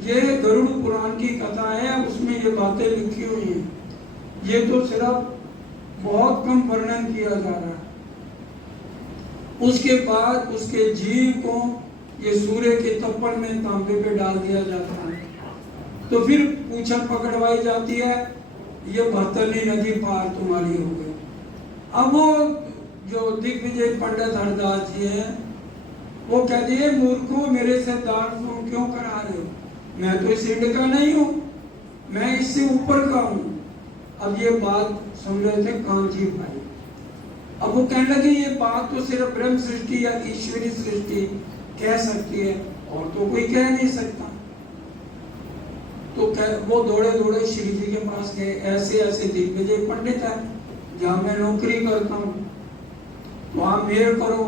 ये गरुड़ पुराण की कथा है, उसमें ये बातें लिखी हुई हैं। ये तो सिर्फ बहुत कम वर्णन किया जा रहा है। उसके बाद उसके जीव को ये सूर्य के तप्पड़ में तांबे पे डाल दिया जाता है। तो फिर पूछा पकड़वाई जाती है, ये बहतरनी नदी पार तुम्हारी हो गई। अब वो जो दिग्विजय पंडित हरदास जी हैं वो कहते हैं, मूर्खों मेरे से दान तुम क्यों करा रहे हो, मैं तो इस इंड का नहीं हूँ, मैं इससे ऊपर का हूँ। अब ये बात सुन रहे थे कांची भाई। अब वो कहने लगे ये बात तो सिर्फ ब्रह्म सृष्टि या ईश्वरी सृष्टि कह सकती है और तो कोई कह नहीं सकता। तो वो दौड़े दौड़े श्री जी के पास गए, ऐसे ऐसे दिग्विजय पंडित है जहाँ मैं नौकरी करता हूँ, तो आप मेहर करो।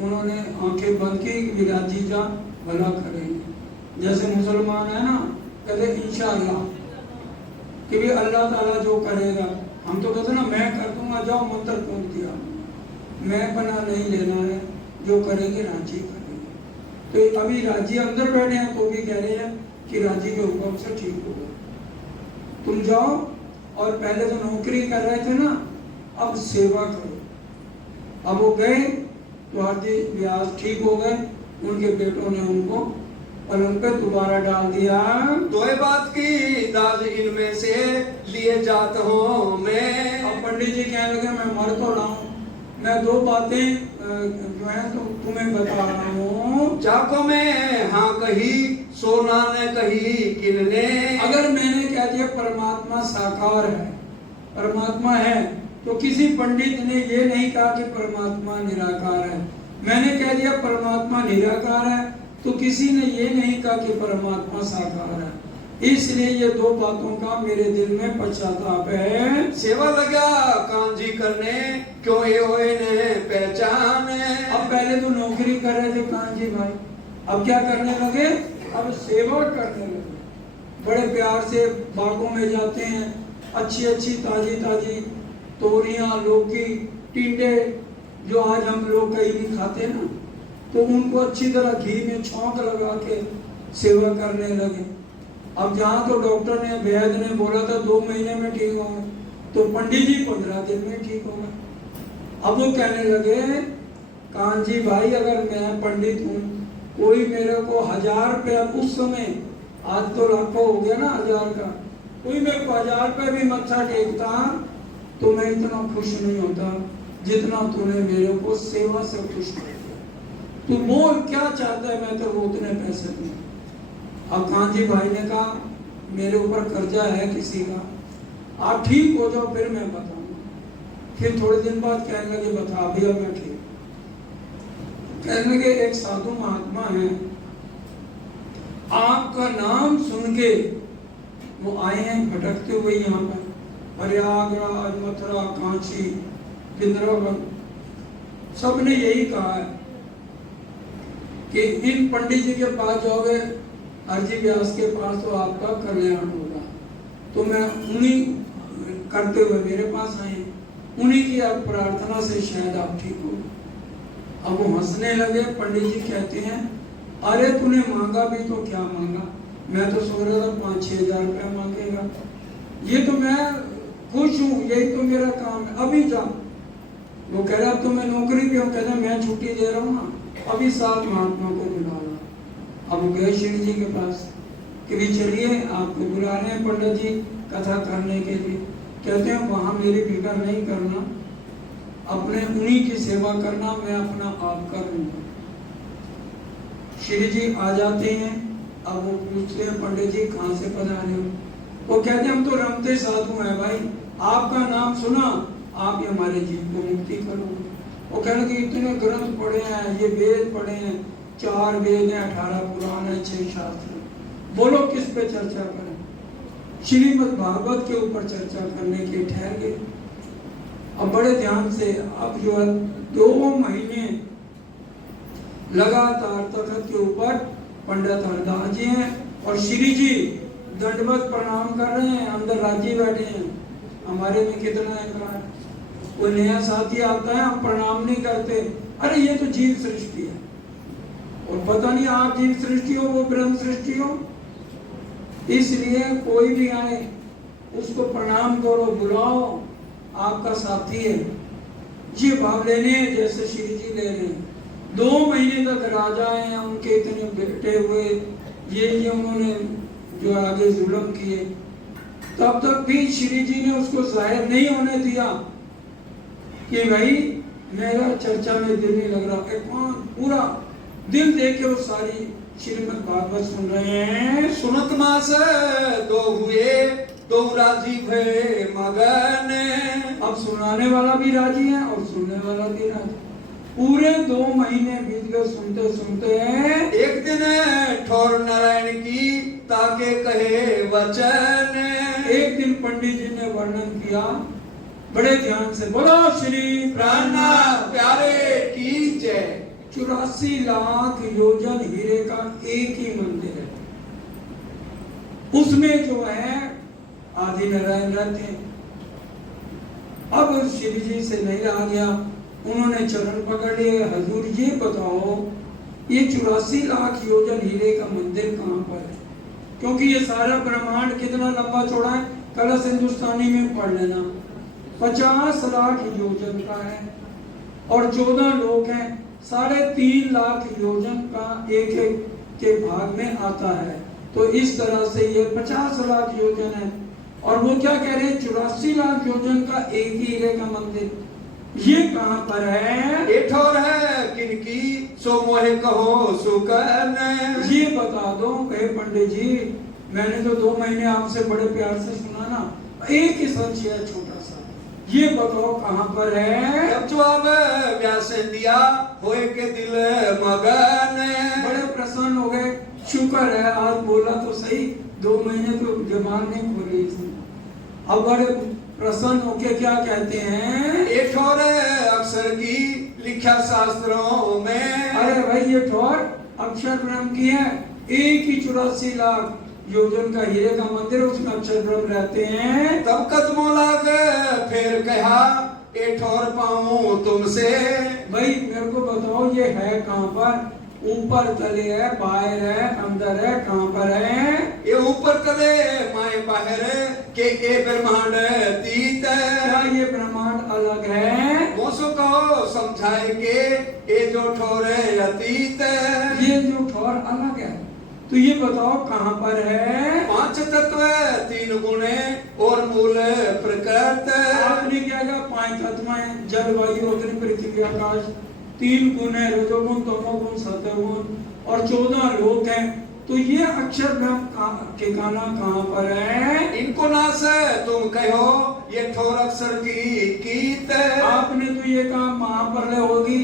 उन्होंने आंखें बंद की, विराट जी जा भला करेंगे। जैसे मुसलमान है ना, कहते इंशाअल्लाह कि भी अल्लाह ताला जो करेगा। हम तो कहते ना मैं कर दूंगा, जाओ मंत्र कौन दिया, मैं बना नहीं लेना है, जो करेंगे राजी करेंगे। तो अभी राजी अंदर बैठे हैं तो भी कह रहे हैं कि राजी के हुक्म से ठीक होगा, तुम जाओ। और पहले तो नौकरी कर रहे थे ना, अब सेवा करो। अब वो गए तो हाथी व्यास ठीक हो गए, उनके बेटों ने उनको पलंग पे दोबारा डाल दिया। दो बात की दाद इनमें से लिए जात हो मैं। अब पंडित जी कहने लगे मैं मर तो रहा हूँ, मैं दो बातें जो है तो तुम्हें बता रहा हूँ। जाको में हाँ कही सोना ने कही किनने। अगर मैंने कह दिया परमात्मा साकार है, परमात्मा है, तो किसी पंडित ने ये नहीं कहा कि परमात्मा निराकार है। मैंने कह दिया परमात्मा निराकार है तो किसी ने ये नहीं कहा कि परमात्मा साकार है। इसलिए ये दो बातों का मेरे दिल में पश्चाताप है। सेवा लगा कांजी करने क्यों ये होए ने पहचान। अब पहले तो नौकरी कर रहे थे कांजी भाई, अब क्या करने लगे, अब सेवा करने लगे। बड़े प्यार से बागों में जाते हैं, अच्छी अच्छी ताजी ताजी तोरियां, लौकी, टिंडे जो आज हम लोग कहीं भी खाते हैं ना, तो उनको अच्छी तरह घी में छौंक लगा के सेवा करने लगे। अब जहाँ तो डॉक्टर ने, वैद्य ने बोला था 2 महीने में ठीक होंगे, तो पंडित जी 15 दिन में ठीक हो गए। अब वो कहने लगे कांजी भाई अगर मैं पंडित हूँ, कोई मेरे को 1000 रुपया उस समय, आज तो लाखों हो गया ना 1000 का, कोई मेरे को 1000 रुपये भी मत्था टेकता तो मैं इतना खुश नहीं होता जितना तूने मेरे को सेवा से खुश कर दिया। तू बोल क्या चाहता है, मैं तो उतने पैसे दूं। अब कांजी भाई ने कहा मेरे ऊपर कर्जा है किसी का, आप ठीक हो जाओ फिर मैं बताऊंगा। फिर थोड़े दिन बाद कहने लगे बता भैया मैं ठीक। कहने लगे एक साधु महात्मा है, आपका नाम सुन के वो आए हैं भटकते हुए यहाँ पर, प्रयागराज, मथुरा, कांची, वृंदावन, सबने यही कहा है कि इन पंडित जी के पास जाओगे, हरजी व्यास के पास, तो आपका कल्याण होगा। तो मैं उन्हीं करते हुए मेरे पास आए, उन्हीं की आप प्रार्थना से शायद आप ठीक हो। अब वो हंसने लगे। पंडित जी कहते हैं अरे तूने मांगा भी तो क्या मांगा, मैं तो सोच रहा था 5-6 हजार रुपया मांगेगा, ये तो मैं खुश हूँ, यही तो मेरा काम है, अभी जा। वो कह रहा अब तो मैं नौकरी पे हूँ, कहता मैं छुट्टी दे रहा हूँ ना, अभी साथ महात्मा को बुला लो। अब गए श्री जी के पास कि भी चलिए आपको बुला रहे हैं पंडित जी कथा करने के लिए। कहते हैं वहाँ मेरी फिक्र नहीं करना, अपने उन्हीं की सेवा करना, मैं अपना आप कर लूँगा। श्री जी आ जाते हैं। अब वो पूछते हैं पंडित जी कहाँ से पधारे हो। वो कहते हैं हम तो रमते साधु हैं भाई, आपका नाम सुना, आप ही हमारे जीव को मुक्ति करोगे। वो कहने कि इतने ग्रंथ पढ़े हैं, ये वेद पढ़े हैं, 4 वेद हैं, 18 पुराण है, 6 शास्त्र, बोलो किस पे चर्चा करें। श्रीमद् भागवत के ऊपर चर्चा करने के ठहर गए। अब बड़े ध्यान से, अब जो है 2 महीने लगातार तखत के ऊपर पंडित हरदास जी हैं और श्री जी दंडवत प्रणाम कर रहे हैं, अंदर राजी बैठे हैं। हमारे में कितना है, कोई नया साथी आता है हम प्रणाम नहीं करते, अरे ये तो जीव सृष्टि है, और पता नहीं आप जीव सृष्टि हो वो ब्रह्म सृष्टि हो। इसलिए कोई भी आए उसको प्रणाम करो, बुलाओ, आपका साथी है। ये भाव लेने हैं जैसे श्री जी ले रहे हैं। 2 महीने तक राजा हैं उनके इतने बेटे हुए, ये उन्होंने जो आगे जुल्म किए, तब तक भी श्री जी ने उसको जाहिर नहीं होने दिया कि भाई मेरा चर्चा में दिल नहीं लग रहा है। कौन पूरा दिल दे के वो सारी श्रीमद् भागवत सुन रहे हैं। सुनत मास 2 हुए, 2 राजी भये मगन। अब सुनाने वाला भी राजी है और सुनने वाला भी राजी। पूरे 2 महीने बीत गए सुनते सुनते। एक दिन ठोर नारायण की ताके कहे वचन। एक दिन पंडित जी ने वर्णन किया बड़े ध्यान से, बोलो श्री प्राणनाथ प्यारे की जय। 84 लाख योजन हीरे का एक ही मंदिर है, उसमें जो है आदि नारायण रहते हैं। अब शिव जी से नहीं रहा गया, उन्होंने चरण पकड़ लिए, हजूर ये बताओ ये 84 लाख योजन हीरे का मंदिर कहाँ पर है? क्योंकि ये सारा ब्रह्मांड कितना लंबा चौड़ा है, कलश हिंदुस्तानी में पढ़ लेना। 50 लाख योजन का है और 14 लोक हैं, 3.5 लाख योजन का एक एक के भाग में आता है। तो इस तरह से ये 50 लाख योजन है। और वो क्या कह रहे हैं, 84 लाख योजन का एक ही हीरे का मंदिर, ये कहाँ पर है? ये ठोर है किनकी सो मोहे कहो सुकन। ये बता दो। कहे पंडित जी मैंने तो 2 महीने आपसे बड़े प्यार से सुना ना, एक ही सच है छोटा सा, ये बताओ कहाँ पर है? जब जवाब व्यास दिया होए के दिल मगन। बड़े प्रसन्न हो गए, शुक्र है आज बोला तो सही, 2 महीने तो जबान नहीं खोली इसने। अब बड़े प्रसन्न होके क्या कहते हैं, एक ठोर अक्षर की लिखा शास्त्रों में। अरे भाई ये ठोर अक्षर ब्रह्म की है, एक ही 84 लाख योजन का हीरे का मंदिर, उसमें अक्षर ब्रह्म रहते हैं। तब कदमों लाग फिर कहा ए ठोर पाऊं तुमसे। भाई मेरे को बताओ ये है कहाँ पर? ऊपर तले है, बाहर है, अंदर है, कहाँ पर है? ये ऊपर तले माए बाहर के ए ब्रह्मांड तीत। क्या ये ब्रह्मांड अलग है? मोसो को समझाए के ये जो ठोर अतीत। ये जो ठोर अलग है, तो ये बताओ कहाँ पर है? 5 तत्व 3 गुण और मूल प्रकृत। आपने क्या कहा? 5 तत्व हैं, जल वायु अग्नि पृथ्वी आकाश, 3 गुण है, रजोगुण तमोगुण सतोगुण और 14 लोक हैं। तो ये अक्षर ब्रह्म ठिकाना कहाँ पर है? इनको नास तुम कहो ये ठोर अक्षर की कीत। आपने तो ये कहा महाप्रलय होगी,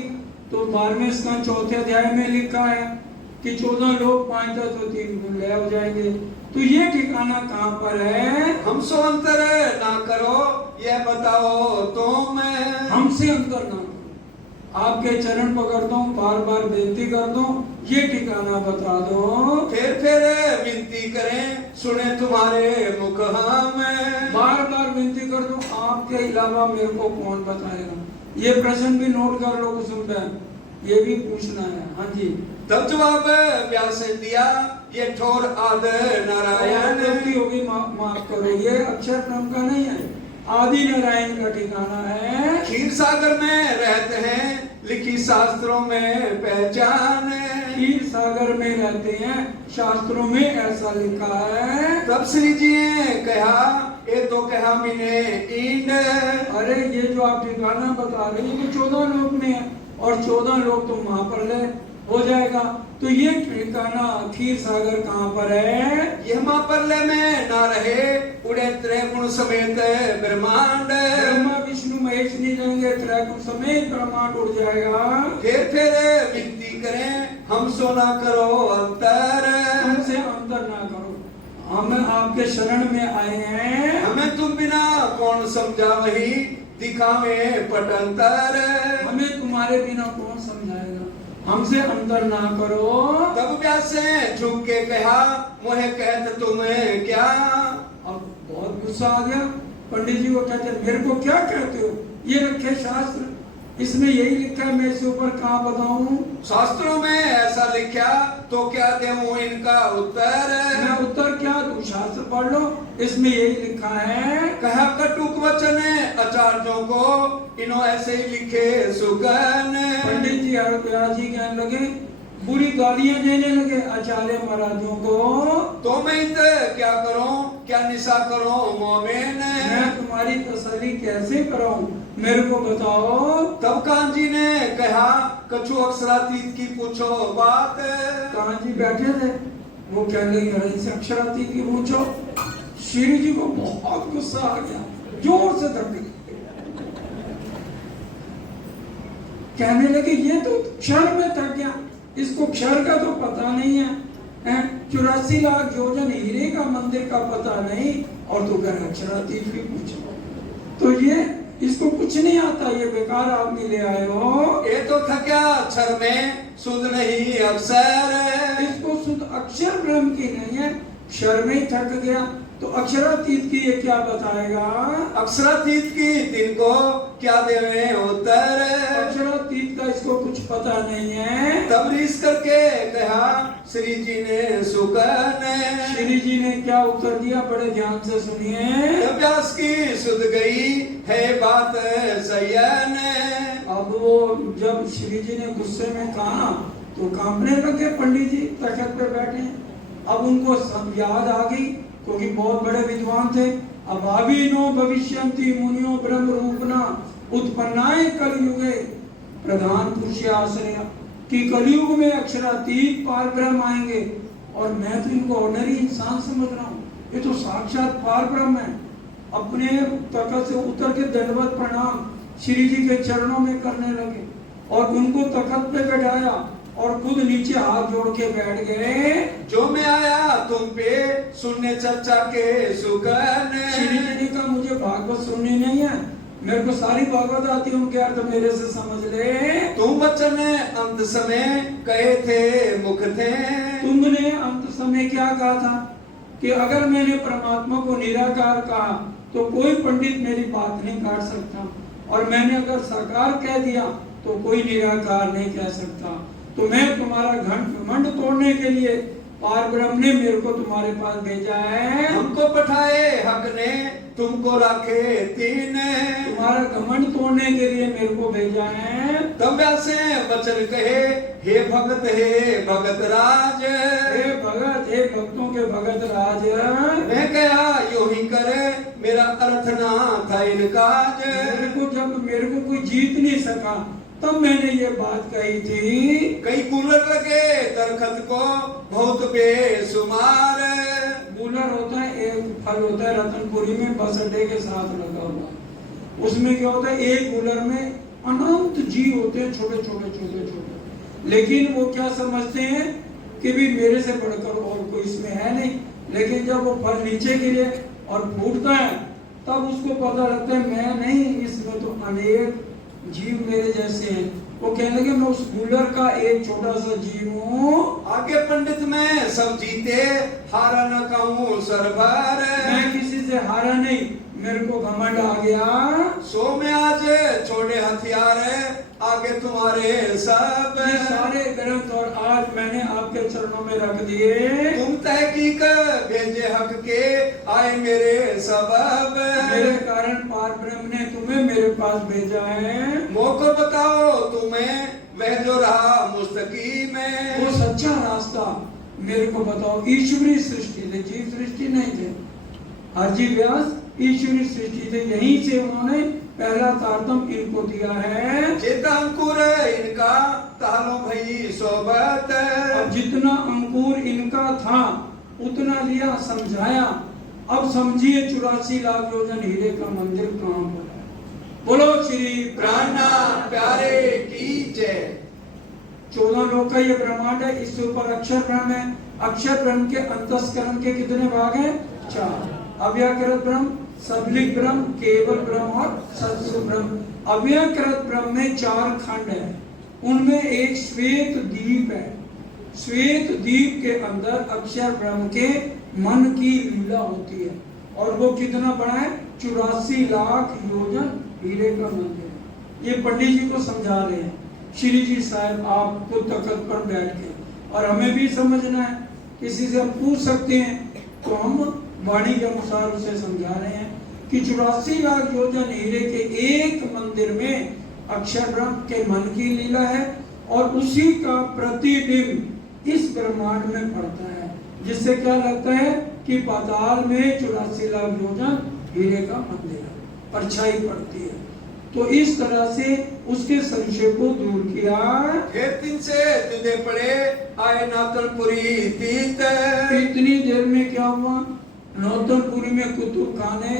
तो 12वें स्कंद 4थे अध्याय में लिखा है कि 14 लोग 5 तत्व 3 गुण लय हो जाएंगे। तो ये ठिकाना कहाँ पर है? हमसो अंतर ना करो ये बताओ तुम। हमसे अंतर ना करो, आपके चरण पकड़ता हूँ, बार बार बेनती करता हूँ, ये ठिकाना बता दो। फिर विनती करें सुने तुम्हारे मुख हम। बार बार विनती कर दो, आपके अलावा मेरे को कौन बताएगा? ये प्रश्न भी नोट कर लो कुसुम बहन, ये भी पूछना है। हाँ जी। तब जवाब व्यास दिया ये ठोर आद नारायण। गलती होगी माफ करो, ये अक्षर ब्रह्म का नहीं है, आदि नारायण का ठिकाना है। क्षीर सागर में रहते हैं लिखी शास्त्रों में पहचान। क्षीर सागर में रहते हैं, शास्त्रों में ऐसा लिखा है। तब श्री जी ने कहा ये तो कहा मैंने ईंड। अरे ये जो आप ठिकाना बता रहे हैं, 14 लोक में है और 14 लोक तो महाप्रलय हो जाएगा। तो ये ठिकाना क्षीर सागर कहाँ पर है? ये महाप्रलय में ना रहे उड़े त्रैगुण समेत ब्रह्मांड। ब्रह्मा विष्णु महेश नहीं रहेंगे, त्रैगुण समेत ब्रह्मांड उड़ जाएगा। फिर विनती करें हम सो ना करो अंतर। हमसे अंतर ना करो, हम आपके शरण में आए हैं। हमें तुम बिना कौन समझा वही दिखावे पटंतर। हमें तुम्हारे बिना कौन समझाएगा? हमसे अंतर ना करो। तब व्यास ने झुक के कहा, मोहे कहत तुम्हें क्या। अब बहुत गुस्सा आ गया। पंडित जी को कहते, मेरे को क्या कहते हो? ये रखे शास्त्र, इसमें यही लिखा है, मैं इसके ऊपर कहाँ बताऊं? शास्त्रों में ऐसा लिखा, तो क्या दूं इनका उत्तर? मैं उत्तर क्या दूं? शास्त्र पढ़ लो, इसमें यही लिखा है। कहा कटुक वचन आचार्यों को, इन्हों ऐसे ही लिखे सुगन। पंडित जी व्यास जी कहने लगे, बुरी गालियां देने लगे आचार्य महाराजों को। तो मैं क्या करूं, क्या निशा करूं मोमेन? मैं तुम्हारी तसल्ली कैसे कराऊं, मेरे को बताओ। तब कान जी ने कहा, कछु अक्षरातीत की पूछो बात। कान जी बैठे थे, वो कहने लगे, इनसे अक्षरातीत की पूछो। श्री जी को बहुत गुस्सा आ गया, जोर से धक्के कहने लगे, ये तो क्षण में थक गया, इसको क्षर का तो पता नहीं है, 84 लाख योजन हीरे का मंदिर का पता नहीं, और तो कह अक्षरातीत भी पूछो। तो ये इसको कुछ नहीं आता, ये बेकार आदमी ले आए हो। ये तो थका अक्षर में, सुध नहीं अक्षर। इसको शुद्ध अक्षर ब्रह्म की नहीं है, क्षर में ही थक गया। तो अक्षरातीत की ये क्या बताएगा? अक्षरातीत की दिन को क्या देवे उत्तर? अक्षरातीत का इसको कुछ पता नहीं है। तब रीस करके कहा, श्री जी ने सुकन। श्री जी ने क्या उत्तर दिया, बड़े ध्यान से सुनिए। तब व्यास की सुध गई है बात सयन। अब वो जब श्री जी ने गुस्से में कहा, तो कांपने लगे पंडित जी, तखत पे बैठे। अब उनको सब याद आ गई, क्योंकि बहुत बड़े विद्वान थे। अब अभिनो भविष्यन्ति मुनियो ब्रह्म रूपना उत्पन्नाए कलयुगे प्रधान पुरुष आश्रय, कि कलयुग में अक्षरातीत पार ब्रह्म आएंगे, और मैं तो इनको ऑर्डिनरी इंसान समझ रहा हूँ, ये तो साक्षात पार ब्रह्म है। अपने तखत से उतर के दंडवत प्रणाम श्री जी के चरणों में करने लगे, और उनको तखत पे बैठाया, और खुद नीचे हाथ जोड़ के बैठ गए। जो मैं आया तुम पे सुनने चर्चा के सुगन। श्री जी ने कहा, मुझे भागवत सुननी नहीं है, मेरे को सारी भागवत आती है, उनके अर्थ मेरे से समझ ले। तुम वचन अंत समय कहे थे मुख थे। तुमने अंत समय क्या कहा था, कि अगर मैंने परमात्मा को निराकार कहा, तो कोई पंडित मेरी बात नहीं काट सकता, और मैंने अगर साकार कह दिया, तो कोई निराकार नहीं कह सकता। तो मैं तुम्हारा घमंड तोड़ने के लिए पार ब्रह्म ने मेरे को तुम्हारे पास भेजा है। हमको पठाए हक ने, तुमको रखे तीन। तुम्हारा घमंड तोड़ने के लिए मेरे को भेजा है। तब व्यासे वचन कहे, हे भगत राज। हे भगत, हे भक्तों के भगत राज। मैं कहा यो ही करे, मेरा अर्थ ना था इनका। मेरे को कोई जीत नहीं सका, तब मैंने ये बात कही थी। कई कूलर लगे दरखत को, बहुत बेसुमार। कूलर होता है, एक फल होता है रतनपुरी में बस अड्डे के साथ लगा हुआ। उसमें क्या होता है, एक कूलर में अनंत जीव होते हैं, छोटे छोटे छोटे छोटे। लेकिन वो क्या समझते हैं कि भी मेरे से बढ़कर और कोई इसमें है नहीं। लेकिन जब वो फल नीचे गिरे और फूटता है, तब उसको पता लगता है मैं नहीं, इसमें तो अनेक जीव मेरे जैसे हैं। वो कहने लगे, मैं उस कूलर का एक छोटा सा जीव हूँ। आगे पंडित में सब जीते, हारा न कहूँ सरभर। मैं किसी से हारा नहीं, मेरे को घमंड आ गया। सो में आज छोड़े हथियार, आगे तुम्हारे सब। सारे ग्रंथ और आज मैंने आपके चरणों में रख दिए। तुम तहकीक भेजे हक के, आए मेरे सबब। मेरे कारण पार ब्रह्म ने तुम्हें मेरे पास भेजा है। मौको बताओ तुम्हें, वह जो रहा मुस्तकीम। वो सच्चा रास्ता मेरे को बताओ। ईश्वरी सृष्टि थे, जीव सृष्टि नहीं थे। हरजी व्यास ईश्वरी सृष्टि थे, यहीं से उन्होंने पहला तारतम इनको दिया है। जितना अंकुर इनका, तालो भई सोबत। अब जितना अंकुर इनका था, उतना लिया, समझाया। अब समझिए 84 लाख योजन हीरे का मंदिर कहाँ पर है। बोलो श्री प्राणा प्यारे की जय। 14 लोक का ये ब्रह्मांड है, इसके ऊपर अक्षर ब्रह्म है। अक्षर ब्रह्म के अंतस्करण के कितने भाग हैं? 4। अव्याकृत ब्रह्म, सबलिक ब्रह्म, केवल ब्रह्म और सत्सु ब्रह्म। अव्याकृत ब्रह्म में 4 खंड है। उनमें एक श्वेत द्वीप है। श्वेत द्वीप के अंदर अक्षर ब्रह्म के मन की लीला होती है, और वो कितना बड़ा है? 84 लाख योजन हीरे का मंदिर है। ये पंडित जी को समझा रहे हैं श्री जी साहब, आपको तख्त पर बैठ के, और हमें भी समझना है। किसी से हम पूछ सकते हैं तो हम वाणी के अनुसार उसे समझा रहे हैं कि 84 लाख योजन हीरे के एक मंदिर में अक्षर ब्रह्म के मन की लीला है, और उसी का प्रतिबिंब इस ब्रह्मांड में पड़ता है, जिससे क्या लगता है कि पाताल में 84 लाख योजन हीरे का मंदिर है, परछाई पड़ती है। तो इस तरह से उसके संशय को दूर किया। फिर तीन से तुझे पड़े आए नातनपुरी तीत। इतनी देर में क्या हुआ? नौतनपुरी में कुतुब खान ने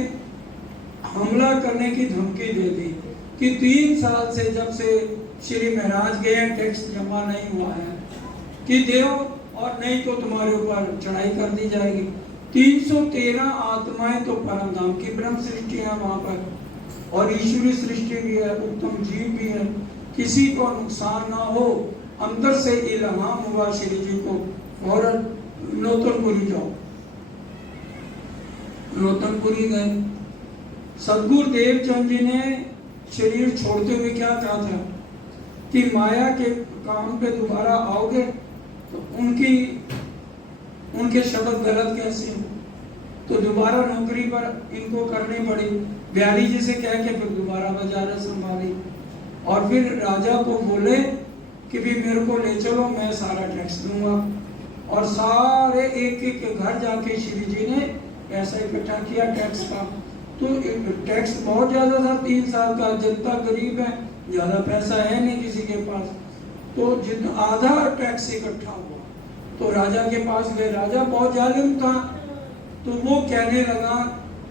हमला करने की धमकी दे दी कि 3 साल से, जब से श्री महाराज गए, टैक्स जमा नहीं हुआ है कि देव, और नहीं तो तुम्हारे ऊपर चढ़ाई कर दी जाएगी। 313 आत्माएं तो परम धाम की ब्रह्म सृष्टि है वहां पर, और ईश्वरी सृष्टि भी है, उत्तम जीव भी है, किसी को नुकसान ना हो। अंदर से इल्हाम हुआ श्री जी को, फौरन नौतनपुरी जाओ। नौतनपुरी गए। सदगुरु देवचंद जी ने शरीर छोड़ते हुए क्या कहा था कि माया के काम पे दोबारा आओगे तो उनके शब्द गलत कैसे हो, तो दोबारा नौकरी पर इनको करनी पड़ी। ब्याली जी से कह के फिर दोबारा बाजार संभाली, और फिर राजा को बोले कि भी मेरे को ले चलो, मैं सारा टैक्स दूंगा। और सारे एक एक घर जाके श्री जी ने पैसा इकट्ठा किया टैक्स का। तो टैक्स बहुत ज्यादा था, 3 साल का। जनता गरीब है, ज्यादा पैसा है नहीं किसी के पास, तो जितना आधा टैक्स इकट्ठा हुआ तो राजा के पास गए। राजा बहुत जालिम था, तो वो कहने लगा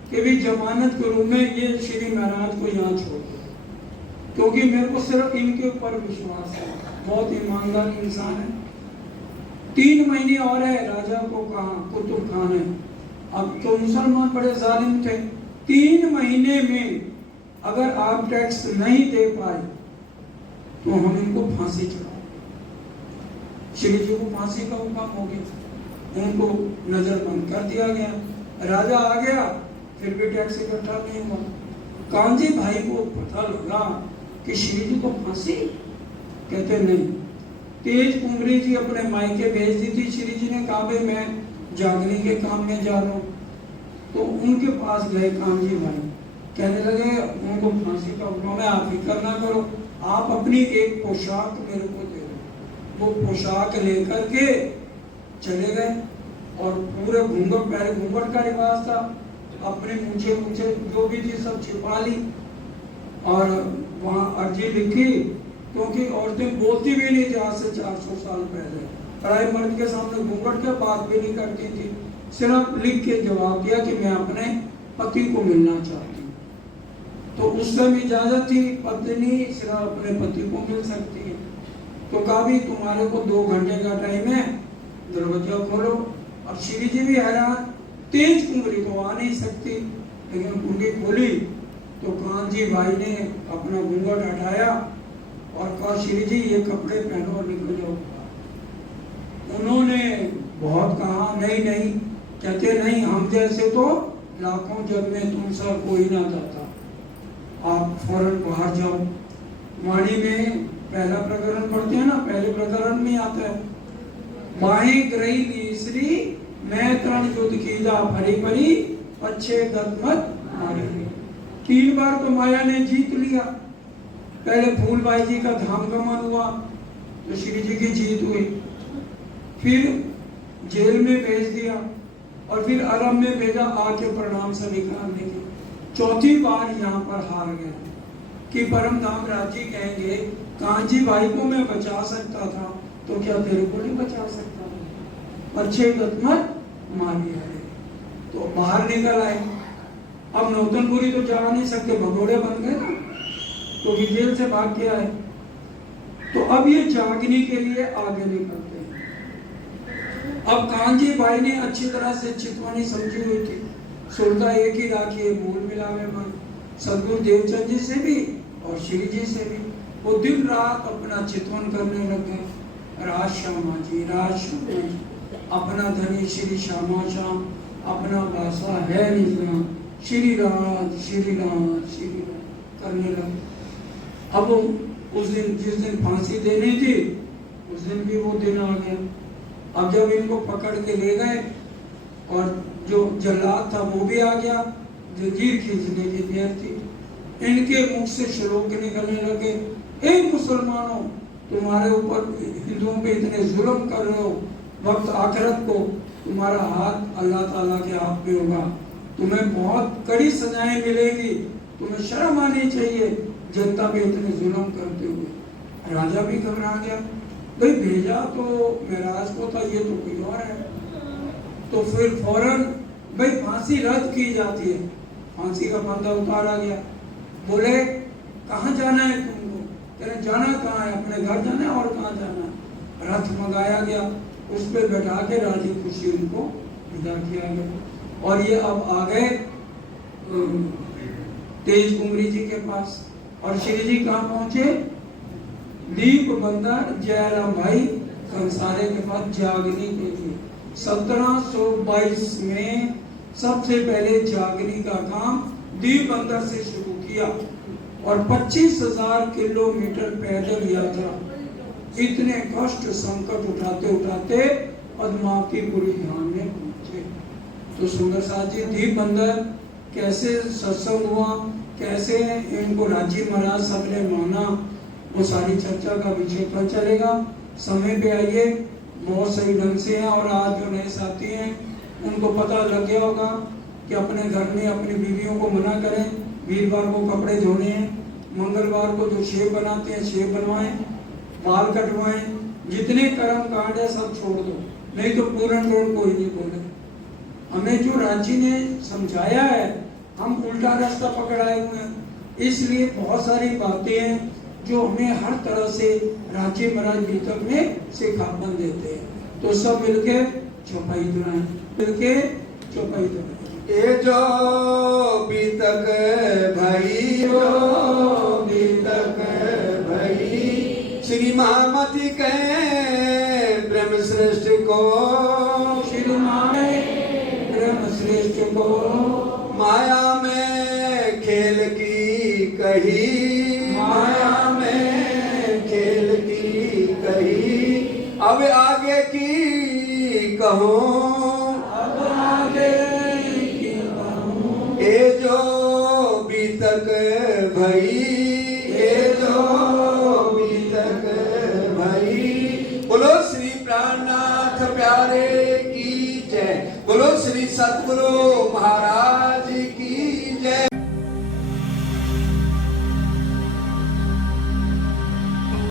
कि भी जमानत के रूप में ये श्री महाराज को यहाँ छोड़ दो, क्योंकि मेरे को सिर्फ इनके ऊपर विश्वास है, बहुत ईमानदार इंसान है। 3 महीने और है, राजा को कहा, कुतुब खान है। अब तो मुसलमान बड़े जालिम थे। 3 महीने में अगर आप टैक्स नहीं दे पाए तो हम इनको फांसी चढ़ाओ। श्री जी को फांसी का हुक्म हो गया, उनको नजरबंद कर दिया गया। राजा आ गया, फिर भी टैक्स इकट्ठा नहीं हुआ। कांजी भाई को पता लगा कि श्री जी को फांसी, कहते नहीं। तेज कुंवरी जी अपने मायके भेज दी थी, श्री जी ने कहा भाई मैं जागने के काम में जा रहा हूँ, तो उनके पास गए कांजी भाई, कहने लगे उनको फांसी का हुक्म है, आप फिक्र ना करो, आप अपनी एक पोशाक मेरे को दे दो। वो पोशाक लेकर के चले गए, और पूरे घूंघट, पहले घूंघट का रिवाज था, अपने मुझे जो भी थी सब छिपा ली, और वहाँ अर्जी लिखी, क्योंकि औरतें बोलती भी नहीं थी आज से 400 साल पहले। पढ़ाई मर्द के सामने घूंघट के बात भी नहीं करती थी, सिर्फ लिख के जवाब दिया कि मैं अपने पति को मिलना चाहती हूँ। तो उस समय इजाजत थी, पत्नी सिर्फ अपने पति को मिल सकती है। तो कहा भी तुम्हारे को 2 घंटे का टाइम है, दरवाजा खोलो। अब श्री जी भी हैरान, तेज कुंवरी तो आ नहीं सकती, लेकिन कुंडी खोली तो कांजी भाई ने अपना घूंघट हटाया और कहा श्री जी ये कपड़े पहनो और निकल जाओ। उन्होंने बहुत कहा नहीं नहीं, कहते नहीं, हम जैसे तो लाखों जग में तुमसा कोई ना जाता, आप फौरन बाहर जाओ। वाणी में पहला प्रकरण पढ़ते हैं ना, पहले प्रकरण में आता है, माही ग्रही तीसरी मैं तरण युद्ध कीजा फरी फरी अच्छे गदमत मारी। 3 बार तो माया ने जीत लिया। पहले फूलबाई जी का धाम गमन हुआ तो श्री जी की जीत हुई, फिर जेल में भेज दिया, और फिर अरब में भेजा आके प्रणाम से निकालने की। 4थी बार यहाँ पर हार गया कि परम धाम राजी कहेंगे कांजी भाई को मैं बचा सकता था, तो क्या तेरे को नहीं बचा सकता? अच्छे गदमत मारी है। तो बाहर निकल आए। अब नौतनपुरी तो जा नहीं सकते, भगोड़े बन गए ना, तो जेल से भाग के आए। तो अब ये जागने के लिए आगे निकलते हैं। अब कांजी भाई ने अच्छी तरह से चितवानी समझी हुई थी, सुरता एक ही राखी है, मूल मिलावे मन, सदगुरु देवचंद जी से भी और श्री जी से भी। वो दिन रात अपना चितवन करने लगे। राज श्यामा जी, राज श्यामा जी, अपना धनी श्री श्यामा श्याम, अपना भाषा है निजना, श्री राज श्री राज श्री राज करने लगे। अब उस दिन, जिस दिन फांसी देनी थी, उस दिन भी वो दिन आ गया। अब जब इनको पकड़ के ले गए और जो जल्लाद था वो भी आ गया, जंजीर खींचने की देर थी, इनके मुख से श्लोक निकलने लगे, ए मुसलमानों, तुम्हारे ऊपर हिंदुओं पे इतने जुल्म कर रहे हो, वक्त आखिरत को तुम्हारा हाथ अल्लाह ताला के हाथ पे होगा, तुम्हें बहुत कड़ी सजाएं मिलेंगी, तुम्हें शर्म आनी चाहिए जनता पे इतने जुल्म करते हुए। राजा भी घबरा गया, भाई भेजा तो मेराज को था, ये तो कोई और है। तो फिर फौरन भाई फांसी रद्द की जाती है, फांसी का फंदा उतारा गया। बोले कहाँ जाना है तुमको? कह रहे जाना कहाँ है, अपने घर जाना है, और कहाँ जाना है? रथ मंगाया गया, उस पे बैठा के राजी खुशी उनको विदा किया गया। और ये अब आ गए तेज कुमरी जी के पास। और श्री जी कहाँ पहुंचे? दीप बंदर जयराम भाई कंसारे के पास जागनी के लिए। 1722 में सबसे पहले जागनी का काम दीप बंदर से शुरू किया और 25,000 किलोमीटर पैदल यात्रा, इतने कष्ट संकट उठाते उठाते पद्मावतीपुरी धाम में पहुंचे। तो सुंदर साथ जी दीप बंदर कैसे सत्संग हुआ, कैसे इनको राजी महाराज सबने माना, वो सारी चर्चा का विषय पर चलेगा। समय पे आइए, बहुत सही ढंग से है। और आज जो नए साथी हैं उनको पता लग गया होगा कि अपने घर में अपनी बीवियों को मना करें, वीरवार को कपड़े धोने हैं, मंगलवार को जो शेव बनाते हैं शेव बनवाएं, बाल कटवाएं, जितने कर्म कांड है सब छोड़ दो, नहीं तो पूर्ण रोड कोई नहीं बोले। हमें जो राज्य ने समझाया है हम उल्टा रास्ता पकड़ाए हुए हैं, इसलिए बहुत सारी बातें हैं जो हमें हर तरह से राज्य महाराज गीतक में सिखापन देते हैं। तो सब मिलके चौपाई दुराएं, मिलके चौपाई दुराएं। ए जो बीतक भाई, जो बीतक भाई, श्री महामती के ब्रह्म श्रेष्ठ को, श्री माए ब्रह्म श्रेष्ठ को, माया में खेल की कही, माया में खेल की कही, अब आगे की कहूँ, अब आगे की कहूँ। ए जो बीतक भई, ए जो बीतक भई। बोलो श्री प्राणनाथ प्यारे की जय, बोलो श्री सतगुरु